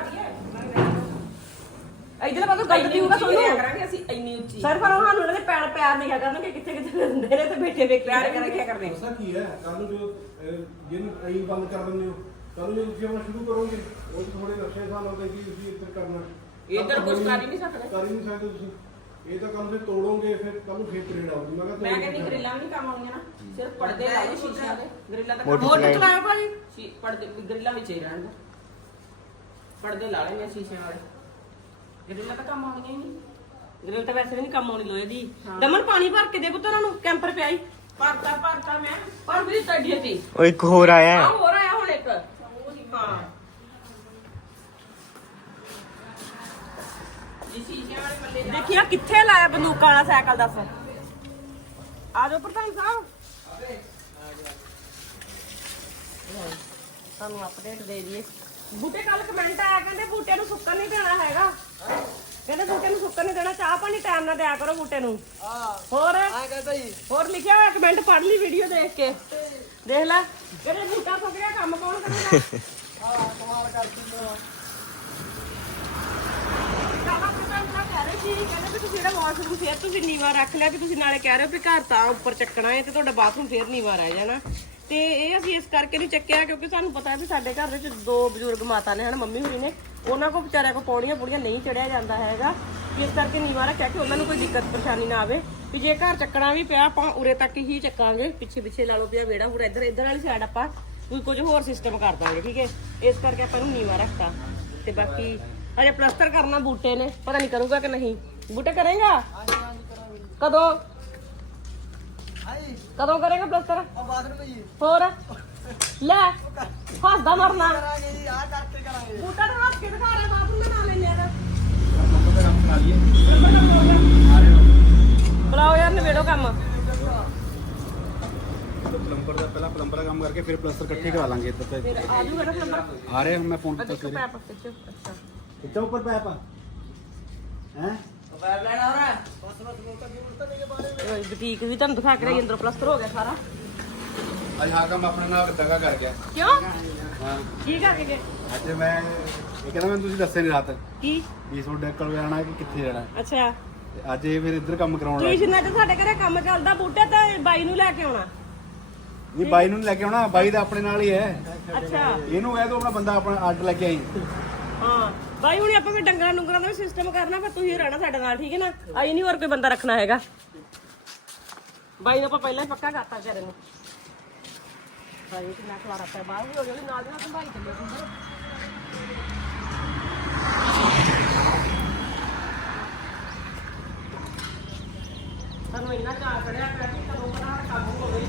[SPEAKER 4] ਇਧਰ ਬਾਦੋਂ ਗੱਲ ਦੀ ਹੋਊਗਾ ਤੁਹਾਨੂੰ
[SPEAKER 3] ਕਰਾਂਗੇ ਅਸੀਂ ਇੰਨੀ ਉੱਚੀ।
[SPEAKER 4] ਸਰ ਪਰ ਉਹਨਾਂ ਨੂੰ ਇਹਨਾਂ ਦੇ ਪੈਰ ਪੈਰ ਦਿਖਾ ਕਰਨਗੇ ਕਿੱਥੇ ਕਿੱਥੇ ਹੁੰਦੇ ਨੇ ਤੇ ਬੈਠੇ ਵੇਖ ਪਿਆਰ ਕਰਾਂਗੇ ਕਰਦੇ।
[SPEAKER 6] ऐसा की है कल जो जिन कहीं बंद कर देंगे कल जो ਤੁਸੀਂ ਆਪਣਾ ਸ਼ੁਰੂ ਕਰੋਗੇ ਉਹ ਥੋੜੇ ਨਕਸ਼ੇ ਸਾਲ ਹੋ ਗਏ ਕਿ ਤੁਸੀਂ ਇੱਧਰ ਕਰਨਾ
[SPEAKER 3] ਇੱਧਰ ਕੁਛ ਕਰ ਹੀ ਨਹੀਂ ਸਕਦੇ।
[SPEAKER 6] ਕਰ ਹੀ ਨਹੀਂ ਸਕਦੇ ਤੁਸੀਂ। ਇਹ ਤਾਂ ਕੱਲ ਫਿਰ ਤੋੜੋਗੇ, ਫਿਰ ਕੱਲ ਨੂੰ ਫੇਰ ਪਰੇਡ ਆਊਗੀ। ਮੈਂ
[SPEAKER 3] ਮੈਂ
[SPEAKER 6] ਕਿਹਾ
[SPEAKER 3] ਕਹਿੰਦੀ ਗ੍ਰਿਲਾਂ ਵੀ ਨਹੀਂ ਕੰਮ ਆਉਂਦੀਆਂ ਨਾ, ਸਿਰਫ ਪਰਦੇ ਲਾਏ ਸ਼ੀਸ਼ਿਆਂ ਦੇ। ਗ੍ਰਿਲਾਂ ਦਾ
[SPEAKER 4] ਮੋਟਰ ਚਲਾਇਆ ਭਾਜੀ।
[SPEAKER 3] ਸ਼ੀ ਪਰਦੇ ਗ੍ਰਿਲਾਂ ਵਿੱਚ ਹੀ ਰਹਿਣਗੇ, ਪਰਦੇ ਲਾ ਲੈਣੇ ਸ਼ੀਸ਼ਿਆਂ ਵਾਲੇ। ਗ੍ਰਿਲਾਂ ਤਾਂ ਕੰਮ ਆਉਂਦੀਆਂ ਹੀ ਨਹੀਂ।
[SPEAKER 4] ਗ੍ਰਿਲ ਤਾਂ ਵੈਸੇ ਵੀ ਨਹੀਂ ਕੰਮ ਆਉਣੀ ਲੋਹੇ ਦੀ। ਦਮਨ ਪਾਣੀ ਭਰ ਕੇ ਦੇ ਪੁੱਤ ਉਹਨਾਂ ਨੂੰ, ਕੈਂਪਰ ਪਿਆ ਹੀ।
[SPEAKER 3] ਭਰਤਾ ਭਰਤਾ ਮੈਂ ਪਰ ਮੇਰੀ ਟੱਡੀ હતી।
[SPEAKER 7] ਉਹ ਇੱਕ ਹੋਰ ਆਇਆ
[SPEAKER 3] ਆ ਹੋ ਰਿਹਾ ਹੁਣ ਇੱਕ। ਹਾਂ ਜੀ ਸ਼ੀਸ਼ਿਆਂ ਵਾਲੇ ਮੱਲੇ ਜਾ।
[SPEAKER 4] ਦੇਖਿਆ ਕਿੱਥੇ ਲਾਇਆ ਬੰਦੂਕਾਂ ਵਾਲਾ ਸਾਈਕਲ ਦੱਸ। ਆ ਜਾਓ ਪ੍ਰਧਾਨ ਸਾਹਿਬ। ਸਾਨੂੰ ਅਪਡੇਟ ਦੇ ਦਈਏ। ਬੂਟੇ ਕੱਲ ਕਮੈਂਟ ਆਇਆ ਕਹਿੰਦੇ ਬੂਟੇ ਨੂੰ ਸੁੱਕਣ ਨਹੀਂ ਦੇਣਾ ਹੈਗਾ। ਕਹਿੰਦੇ ਬੂਟੇ ਨੂੰ ਸੁੱਕਣ ਨਹੀਂ ਦੇਣਾ, ਚਾਹ ਪਾਣੀ ਟਾਈਮ ਨਾਲ ਦਿਆ ਕਰੋ ਬੂਟੇ ਨੂੰ। ਹੋਰ ਹੋਰ ਲਿਖਿਆ ਹੋਇਆ ਕਮੈਂਟ ਪੜ੍ਹ ਲਈ ਵੀਡੀਓ ਦੇਖ ਕੇ। ਦੇਖ ਲੈ ਕਹਿੰਦੇ ਬੂਟਾ ਸੁੱਕ ਗਿਆ ਕੰਮ ਕੌਣ ਕਰੇਗਾ? ਕਹਿੰਦੇ ਵੀ ਤੁਸੀਂ ਜਿਹੜਾ ਵਾਸ਼ਰੂਮ ਫੇਰ ਤੁਸੀਂ ਨੀਵਾ ਰੱਖ ਲਿਆ, ਕਿ ਤੁਸੀਂ ਨਾਲੇ ਕਹਿ ਰਹੇ ਹੋ ਵੀ ਘਰ ਤਾਂ ਉੱਪਰ ਚੱਕਣਾ ਹੈ ਤੇ ਤੁਹਾਡਾ ਬਾਥਰੂਮ ਫੇਰ ਨੀਵਾ ਰਹਿ ਜਾਣਾ। ਤੇ ਇਹ ਅਸੀਂ ਇਸ ਕਰਕੇ ਨਹੀਂ ਚੱਕਿਆ ਕਿਉਂਕਿ ਸਾਨੂੰ ਪਤਾ ਹੈ ਵੀ ਸਾਡੇ ਘਰ ਵਿੱਚ ਦੋ ਬਜ਼ੁਰਗ ਮਾਤਾ ਨੇ ਹਨ, ਮੰਮੀ ਹੋਣੀ ਨੇ, ਉਹਨਾਂ ਕੋਲ ਵਿਚਾਰਿਆਂ ਕੋਲ ਪੌੜੀਆਂ ਪੌੜੀਆਂ ਨਹੀਂ ਚੜਿਆ ਜਾਂਦਾ ਹੈਗਾ। ਇਸ ਕਰਕੇ ਨੀਵਾ ਰੱਖਿਆ ਕਿ ਉਹਨਾਂ ਨੂੰ ਕੋਈ ਦਿੱਕਤ ਪਰੇਸ਼ਾਨੀ ਨਾ ਆਵੇ। ਵੀ ਜੇ ਘਰ ਚੱਕਣਾ ਵੀ ਪਿਆ ਆਪਾਂ ਉਰੇ ਤੱਕ ਹੀ ਚੱਕਾਂਗੇ, ਪਿੱਛੇ ਪਿੱਛੇ ਲਾ ਲਓ ਪਿਆ ਵਿਹੜਾ ਪੂਰਾ, ਇੱਧਰ ਇੱਧਰ ਵਾਲੀ ਸਾਈਡ ਆਪਾਂ ਕੋਈ ਕੁਝ ਹੋਰ ਸਿਸਟਮ ਕਰ ਦਾਂਗੇ। ਠੀਕ ਹੈ, ਇਸ ਕਰਕੇ ਆਪਾਂ ਨੂੰ ਨੀਵਾ ਰੱਖਤਾ। ਤੇ ਬਾਕੀ ਅਜੇ ਪਲਸਤਰ ਕਰਨਾ ਬੂਟੇ ਨੇ, ਪਤਾ ਨਹੀਂ ਕਰੂਗਾ ਕਿ ਨਹੀਂ। ਬੂਟੇ ਕਰੇਗਾ ਕਦੋਂ ਕਦੋਂ ਕਰੇਗਾ ਪਲਸਤਰ? ਹੋਰ ਲੈ ਹੱਸਦਾ ਮਰਨਾ। ਬੂਟਾ ਤਾਂ ਹੱਸ ਕੇ ਦਿਖਾ ਰਿਹਾ, ਬਾਥਰੂਮ ਦਾ ਨਾਮ ਲੈ ਲਿਆ। ਬੁਲਾਓ ਯਾਰ ਨਵੇੜੋ ਕੰਮ।
[SPEAKER 6] ਪਲੰਬਰ ਦਾ ਪਹਿਲਾਂ ਪਲੰਬਰ ਦਾ ਕੰਮ ਕਰਕੇ ਫਿਰ ਪਲਸਟਰ ਇਕੱਠੇ ਕਰਾ ਲਾਂਗੇ ਇੱਧਰ ਤੇ।
[SPEAKER 4] ਫਿਰ ਆ ਜੂਗਾ ਨਾ ਨੰਬਰ।
[SPEAKER 6] ਆ ਰਹੇ ਮੈਂ ਫੋਨ ਕੀਤਾ
[SPEAKER 4] ਦੇਖੋ ਪੈਪ ਪਿੱਛੇ। ਅੱਛਾ
[SPEAKER 6] ਕਿੱਥੇ ਉੱਪਰ ਪੈਪ ਆ ਹੈ
[SPEAKER 3] ਪੈਪ ਲੈਣਾ ਹੋ ਰਿਹਾ।
[SPEAKER 4] ਇਹ ਬੁਟੀਕ ਵੀ ਤੁਹਾਨੂੰ ਦਿਖਾ ਕੇ ਰਹੀ, ਅੰਦਰ ਪਲਸਤਰ ਹੋ ਗਿਆ ਸਾਰਾ।
[SPEAKER 6] ਅੱਜ ਹਾਂ ਕੰਮ ਆਪਣੇ ਨਾਲ ਦਗਾ ਕਰ ਗਿਆ।
[SPEAKER 4] ਕਿਉਂ
[SPEAKER 6] ਹਾਂ
[SPEAKER 4] ਕੀ ਕਰਕੇ ਗਏ?
[SPEAKER 6] ਅੱਜ ਮੈਂ ਇਹ ਕਹਿੰਦਾ ਮੈਨੂੰ ਤੁਸੀਂ ਦੱਸਿਆ ਨਹੀਂ ਰਾਤ
[SPEAKER 4] ਕੀ
[SPEAKER 6] ਵੀ ਤੁਹਾਡੇ ਕੋਲ ਜਾਣਾ ਕਿ ਕਿੱਥੇ ਜਾਣਾ।
[SPEAKER 4] ਅੱਛਾ
[SPEAKER 6] ਤੇ ਅੱਜ ਇਹ ਫਿਰ ਇੱਧਰ ਕੰਮ ਕਰਾਉਣ ਲੱਗ
[SPEAKER 4] ਟਿਊਸ਼ਨਾਂ 'ਚ ਸਾਡੇ ਘਰੇ ਕੰਮ ਚੱਲਦਾ ਬੂਟੇ ਤੇ ਬਾਈ ਨੂੰ ਲੈ ਕੇ ਆਉਣਾ
[SPEAKER 6] ਨਹੀਂ ਬਾਈ ਨੂੰ ਨੀ ਲੈ ਕੇ ਆਉਣਾ, ਬਾਈ ਦਾ ਆਪਣੇ ਨਾਲ ਹੀ ਹੈ।
[SPEAKER 4] ਅੱਛਾ
[SPEAKER 6] ਇਹਨੂੰ ਕਹਿ ਦੋ ਆਪਣਾ ਬੰਦਾ ਆਪਣਾ ਅੱਡ ਲੈ ਕੇ ਆਈ।
[SPEAKER 4] ਹਾਂ ਬਾਈ ਹੁਣ ਆਪਾਂ ਵੀ ਡੰਗਰਾਂ ਡੁੰਗਰਾਂ ਦਾ ਵੀ ਸਿਸਟਮ ਕਰਨਾ, ਫਿਰ ਤੁਸੀਂ ਰਹਿਣਾ ਸਾਡੇ ਨਾਲ, ਠੀਕ ਹੈ ਨਾ? ਆਈ ਨਹੀਂ ਹੋਰ ਕੋਈ ਬੰਦਾ ਰੱਖਣਾ ਹੈਗਾ। ਬਾਈ ਨੂੰ ਆਪਾਂ ਪਹਿਲਾਂ ਹੀ ਪੱਕਾ ਕਰਤਾ ਵਿਚਾਰੇ ਨੂੰ। ਬਾਈ ਕਿੰਨਾ ਖਲਾਰਾ ਪਿਆ ਬਾਹਰ ਵੀ ਹੋ ਗਿਆ, ਨਾਲ ਦੀ ਨਾਲ ਸੰਭਾਈ ਚੱਲਿਆ ਸੁੰਦਰ। ਸਾਨੂੰ ਇੰਨਾ ਚਾਅ ਚੜਿਆ ਪਿਆ ਕਿ ਕਦੋਂ ਕਰਾ ਕੰਮ ਹੋਵੇ।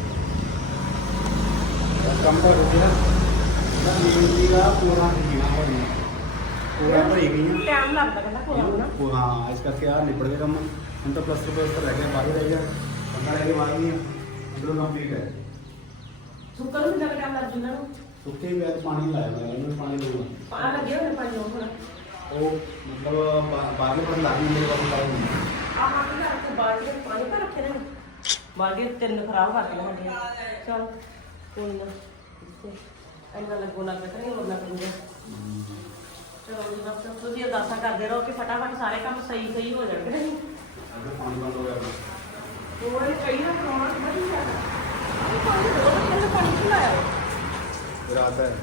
[SPEAKER 6] ਕੰਮ ਤਾਂ ਹੋ ਗਿਆ ਨਾ, ਨੀਂਦ ਦਾ ਪੂਰਾ ਜੀਣਾ ਹੋਣੀ ਪੂਰਾ ਭਰੀ ਗਈ ਆ।
[SPEAKER 4] ਟਾਈਮ ਲੱਗਦਾ ਕਹਿੰਦਾ ਕੋਲਾ ਹੋਣਾ।
[SPEAKER 6] ਉਹ ਹਾਂ ਇਸ ਕਰਕੇ ਆ ਨਿਬੜ ਗਿਆ ਕੰਮ। ਹੁਣ ਤਾਂ ਪਲੱਸ ਪਲੱਸ ਰਹਿ ਗਿਆ, ਬਾਹਰ ਰਹਿ ਗਿਆ, ਪੰਗਾ ਲੈ ਕੇ ਬਾਹਰ ਨਹੀਂ ਆ, ਅੰਦਰੋਂ ਕੰਪਲੀਟ ਹੈ।
[SPEAKER 4] ਸੁੱਕਣ ਨੂੰ ਕਿੰਨਾ ਟਾਈਮ ਲੱਗ ਜੂਗਾ ਨੂੰ?
[SPEAKER 6] ਸੁੱਕੇ ਵੀ ਅੱਜ ਪਾਣੀ ਲਾਇਆ ਮੈਂ, ਇਹਨੂੰ ਪਾਣੀ ਦੇਣਾ।
[SPEAKER 4] ਆ ਲੱਗਿਆ ਹੋਇਆ ਪਾਣੀ ਉਹ ਥੋੜਾ।
[SPEAKER 6] ਉਹ ਮਤਲਬ ਬਾਹਰਲੇ ਪਰ ਲੱਗ ਨਹੀਂ ਮੇਰੇ ਕੋਲ ਲਾਇਆ ਨਹੀਂ।
[SPEAKER 4] ਆਹ ਹਾਂ ਕਿ ਘਰ ਤੋਂ ਬਾਲਟੀ ਵਿੱਚ ਪਾਣੀ ਭਰ ਰੱਖੇ ਨੇ। ਬਾਲਟੀ ਤਿੰਨ ਖਰਾਬ ਕਰ ਦਿੱਤੀਆਂ ਸਾਡੀਆਂ। ਚਲ ਕੋਈ ਨਾ ਇੰਨਾ ਲੱਗੋ ਲੱਗ ਕਰੇ ਹੋਰ ਲੱਗ ਜੂਗਾ। ਚਲੋ ਜੀ ਬਸ ਤੁਸੀਂ ਅਰਦਾਸਾਂ ਕਰਦੇ ਰਹੋ ਕਿ ਫਟਾਫਟ ਸਾਰੇ ਕੰਮ ਸਹੀ ਸਹੀ ਹੋ ਜਾਣਗੇ।
[SPEAKER 6] ਇੱਧਰ ਪਾਣੀ ਬੰਦ ਹੋ ਗਿਆ ਆਪਣਾ।
[SPEAKER 4] ਹੋਰ ਕਈ ਨਾ ਕਰਾਉਣਾ ਕਿ ਨਹੀਂ ਜਾਣਾ। ਇਹ ਪਾਣੀ ਬਹੁਤ ਕਿੰਨਾ ਪਾਣੀ ਕਿਉਂ ਲਾਇਆ?
[SPEAKER 6] ਰਾਤ ਹੈ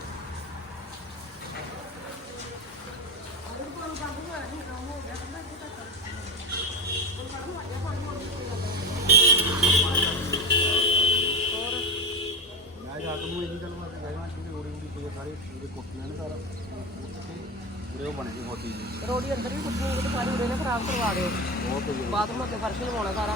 [SPEAKER 6] ਮੈਂ ਜਾ ਕੇ ਨੂੰ ਇਹਦੀ ਗੱਲ ਮੈਂ ਕਹਿਣਾ ਕਿ ਰੋੜੀ ਰੋੜੀ ਕੋਈ ਸਾਰੇ ਪੂਰੇ ਕੋਠੀਆਂ ਨੇ ਸਾਰਾ ਪੂਰੇ ਉਹ ਬਣੇ ਸੀ ਮੋਦੀ ਜੀ।
[SPEAKER 4] ਰੋੜੀ ਅੰਦਰ ਵੀ ਕੁੱਟਣੀ ਹੋਵੇ ਤੇ ਸਾਰੀ ਉਰੇ ਨੇ ਖਰਾਬ ਕਰਵਾ ਦਿਓ।
[SPEAKER 6] ਬਹੁਤ ਹੋਈ
[SPEAKER 4] ਬਾਥਰੂਮ ਅੱਗੇ ਫਰਸ਼ ਲਵਾਉਣਾ ਸਾਰਾ।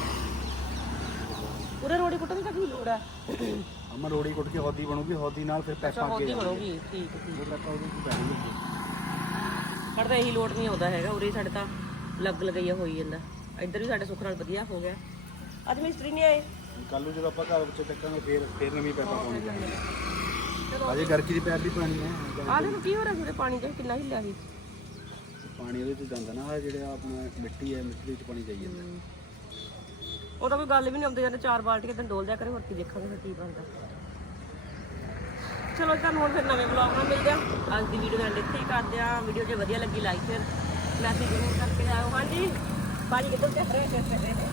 [SPEAKER 4] ਉਰੇ ਰੋੜੀ ਕੁੱਟਣ ਦੀ ਤਾਂ ਕੀ ਲੋੜ ਹੈ?
[SPEAKER 6] ਅਮਰ ਰੋੜੀ ਕੁੱਟ ਕੇ ਹੌਦੀ ਬਣੂਗੀ, ਹੌਦੀ ਨਾਲ ਫਿਰ
[SPEAKER 4] ਅੱਛਾ
[SPEAKER 6] ਪੈਪਾਂ
[SPEAKER 4] ਹੋਦੀ
[SPEAKER 6] ਕੇ
[SPEAKER 4] ਬਣੂਗੀ। ਠੀਕ ਠੀਕ।
[SPEAKER 6] ਉਹ ਪੈਪਾਂ ਉਹਦੇ ਚ ਪੈਣਗੇ।
[SPEAKER 4] ਸਾਡੇ ਤਾਂ ਇਹੀ ਲੋਟ ਨਹੀਂ ਆਉਂਦਾ ਹੈਗਾ। ਉਰੇ ਸਾਡੇ ਤਾਂ ਲੱਗ ਲਗਈਆ ਹੋਈ ਜਾਂਦਾ। ਇੱਧਰ ਵੀ ਸਾਡੇ ਸੁੱਖ ਨਾਲ ਵਧੀਆ ਹੋ ਗਿਆ। ਅੱਜ ਮਿਸਤਰੀ ਨਹੀਂ ਆਏ।
[SPEAKER 6] ਕੱਲ ਨੂੰ ਜਦੋਂ ਆਪਾਂ ਘਰ ਵਿੱਚ ਚੱਕਾਂਗੇ ਫਿਰ ਫਿਰ ਨਵੀਂ ਪੈਪਾਂ ਪਾਉਣੀ ਪੈਣੀ। ਅਜੇ ਗਰਕੀ ਦੀ ਪੈਪ ਵੀ ਪਾਣੀ ਹੈ।
[SPEAKER 4] ਆਹ ਦੇਖੋ ਕੀ ਹੋ ਰਿਹਾ ਜਿਹੜੇ ਪਾਣੀ ਚ ਕਿੰਨਾ ਹਿੱਲਿਆ ਸੀ।
[SPEAKER 6] ਪਾਣੀ ਉਹਦੇ ਚ ਜਾਂਦਾ ਨਾ, ਆਹ ਜਿਹੜਾ ਆਪਣਾ ਮਿੱਟੀ ਹੈ, ਮਿੱਟੀ ਦੇ ਵਿੱਚ ਪਾਣੀ ਜਾਈ ਜਾਂਦਾ।
[SPEAKER 4] ਉਹ ਤਾਂ ਕੋਈ ਗੱਲ ਵੀ ਨਹੀਂ ਆਉਂਦੀ। ਜਾਂਦੇ ਚਾਰ ਬਾਲਟੀਆਂ ਤੇ ਡੋਲ ਦਿਆ ਕਰੇ, ਹੋਰ ਕੀ ਦੇਖਾਂਗੇ ਫਿਰ ਕੀ ਬਣਦਾ। ਚਲੋ ਤੁਹਾਨੂੰ ਹੁਣ ਫਿਰ ਨਵੇਂ ਵਲੌਗ ਨਾਲ ਮਿਲਦੇ ਆ। ਅੱਜ ਦੀ ਵੀਡੀਓ ਐਂਡ ਇੱਥੇ ਹੀ ਕਰਦੇ ਆ। ਵੀਡੀਓ ਜੇ ਵਧੀਆ ਲੱਗੀ ਲਾਈਕ ਸ਼ੇਅਰ ਮੈਸੇਜ ਜ਼ਰੂਰ ਕਰਕੇ ਆਇਓ। ਹਾਂਜੀ ਭਾਜੀ ਕਿੱਧਰ ਚੱਲ ਰਹੇ ਨੇ?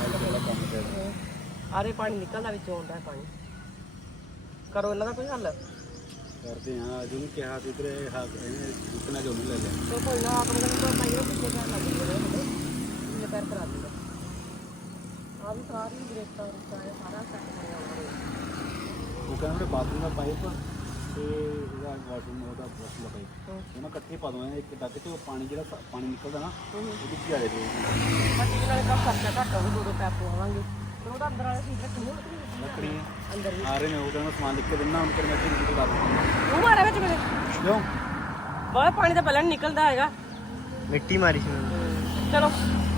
[SPEAKER 4] ਆਰੇ ਪਾਣੀ ਨਿਕਲਦਾ ਵਿੱਚੋਂ ਆਉਂਦਾ ਹੈ ਪਾਣੀ। ਕਰੋ ਇਹਨਾਂ ਦਾ ਕੋਈ ਹੱਲ।
[SPEAKER 6] ਕਰਦੇ ਹਾਂ ਅੱਜ ਉਹਨੂੰ ਕਿਹਾ ਸੀ ਤੇ ਇਹਨੇ ਰੁਕਣਾ ਜੋ ਨਹੀਂ ਲੈ ਲਿਆ।
[SPEAKER 4] ਤੇ ਕੋਈ ਨਾ ਆਪਣੇ ਕੋਲ ਪਾਈ ਰੋ ਪਿੱਛੇ ਕਰ ਲੱਗ ਜੂਗਾ। ਇਹ ਪੈਰ ਕਰਾ ਦੂਗਾ। ਆ ਵੀ ਸਾਰੀ ਬ੍ਰੇਕਾਂ ਰੁਕਾ ਹੈ, ਸਾਰਾ ਸੈੱਟ ਹੋਇਆ ਹੋਇਆ।
[SPEAKER 6] ਉਹ ਕਹਿੰਦਾ ਬਾਥਰੂਮ ਦਾ ਪਾਈਪ ਤੇ ਇਹਦਾ ਵਾਸ਼ਰੂਮ ਉਹਦਾ ਬਰਸ਼ ਦਾ ਪਾਈਪ ਉਹਨਾਂ ਇਕੱਠੇ ਪਾ ਦੋ ਇੱਕ ਡੱਕ ਤੇ ਉਹ ਪਾਣੀ ਜਿਹੜਾ ਸ- ਪਾਣੀ ਨਿਕਲਦਾ ਨਾ ਉਹਦੇ ਚ ਆ ਜਾਵੇ।
[SPEAKER 4] ਮੱਟੀ ਨਾਲ ਕੰਮ ਖਰਚਾ ਘੱਟ ਹੋਊ। ਦੋ ਦੋ ਪੈਪ ਪਵਾਵਾਂਗੇ ਤੇ ਉਹਦਾ ਅੰਦਰ ਵਾਲੇ ਸੀਟ ਰੱਖਣੀ ਹੋਣੀ
[SPEAKER 6] ਲੱਕੜੀ
[SPEAKER 4] ਅੰਦਰ ਵੀ।
[SPEAKER 6] ਆ ਰਹੇ ਨੇ ਉਹ ਕਹਿੰਦਾ ਸਮਾਨ ਲਿਖ ਕੇ ਦਿੰਦਾ ਹੁਣ ਕਰ ਮੈਂ ਕੀ ਨਿਕਲ ਦਾਂ
[SPEAKER 4] ਉਹ ਮਾਰਿਆ ਵਿੱਚ ਮੇਰੇ
[SPEAKER 6] ਕਿਉਂ
[SPEAKER 4] ਬਹੁਤ ਪਾਣੀ ਤਾਂ ਪਹਿਲਾਂ ਨੀ ਨਿਕਲਦਾ ਹੈਗਾ।
[SPEAKER 7] ਮਿੱਟੀ ਮਾਰੀ ਸੀ ਮੈਨੂੰ।
[SPEAKER 4] ਚਲੋ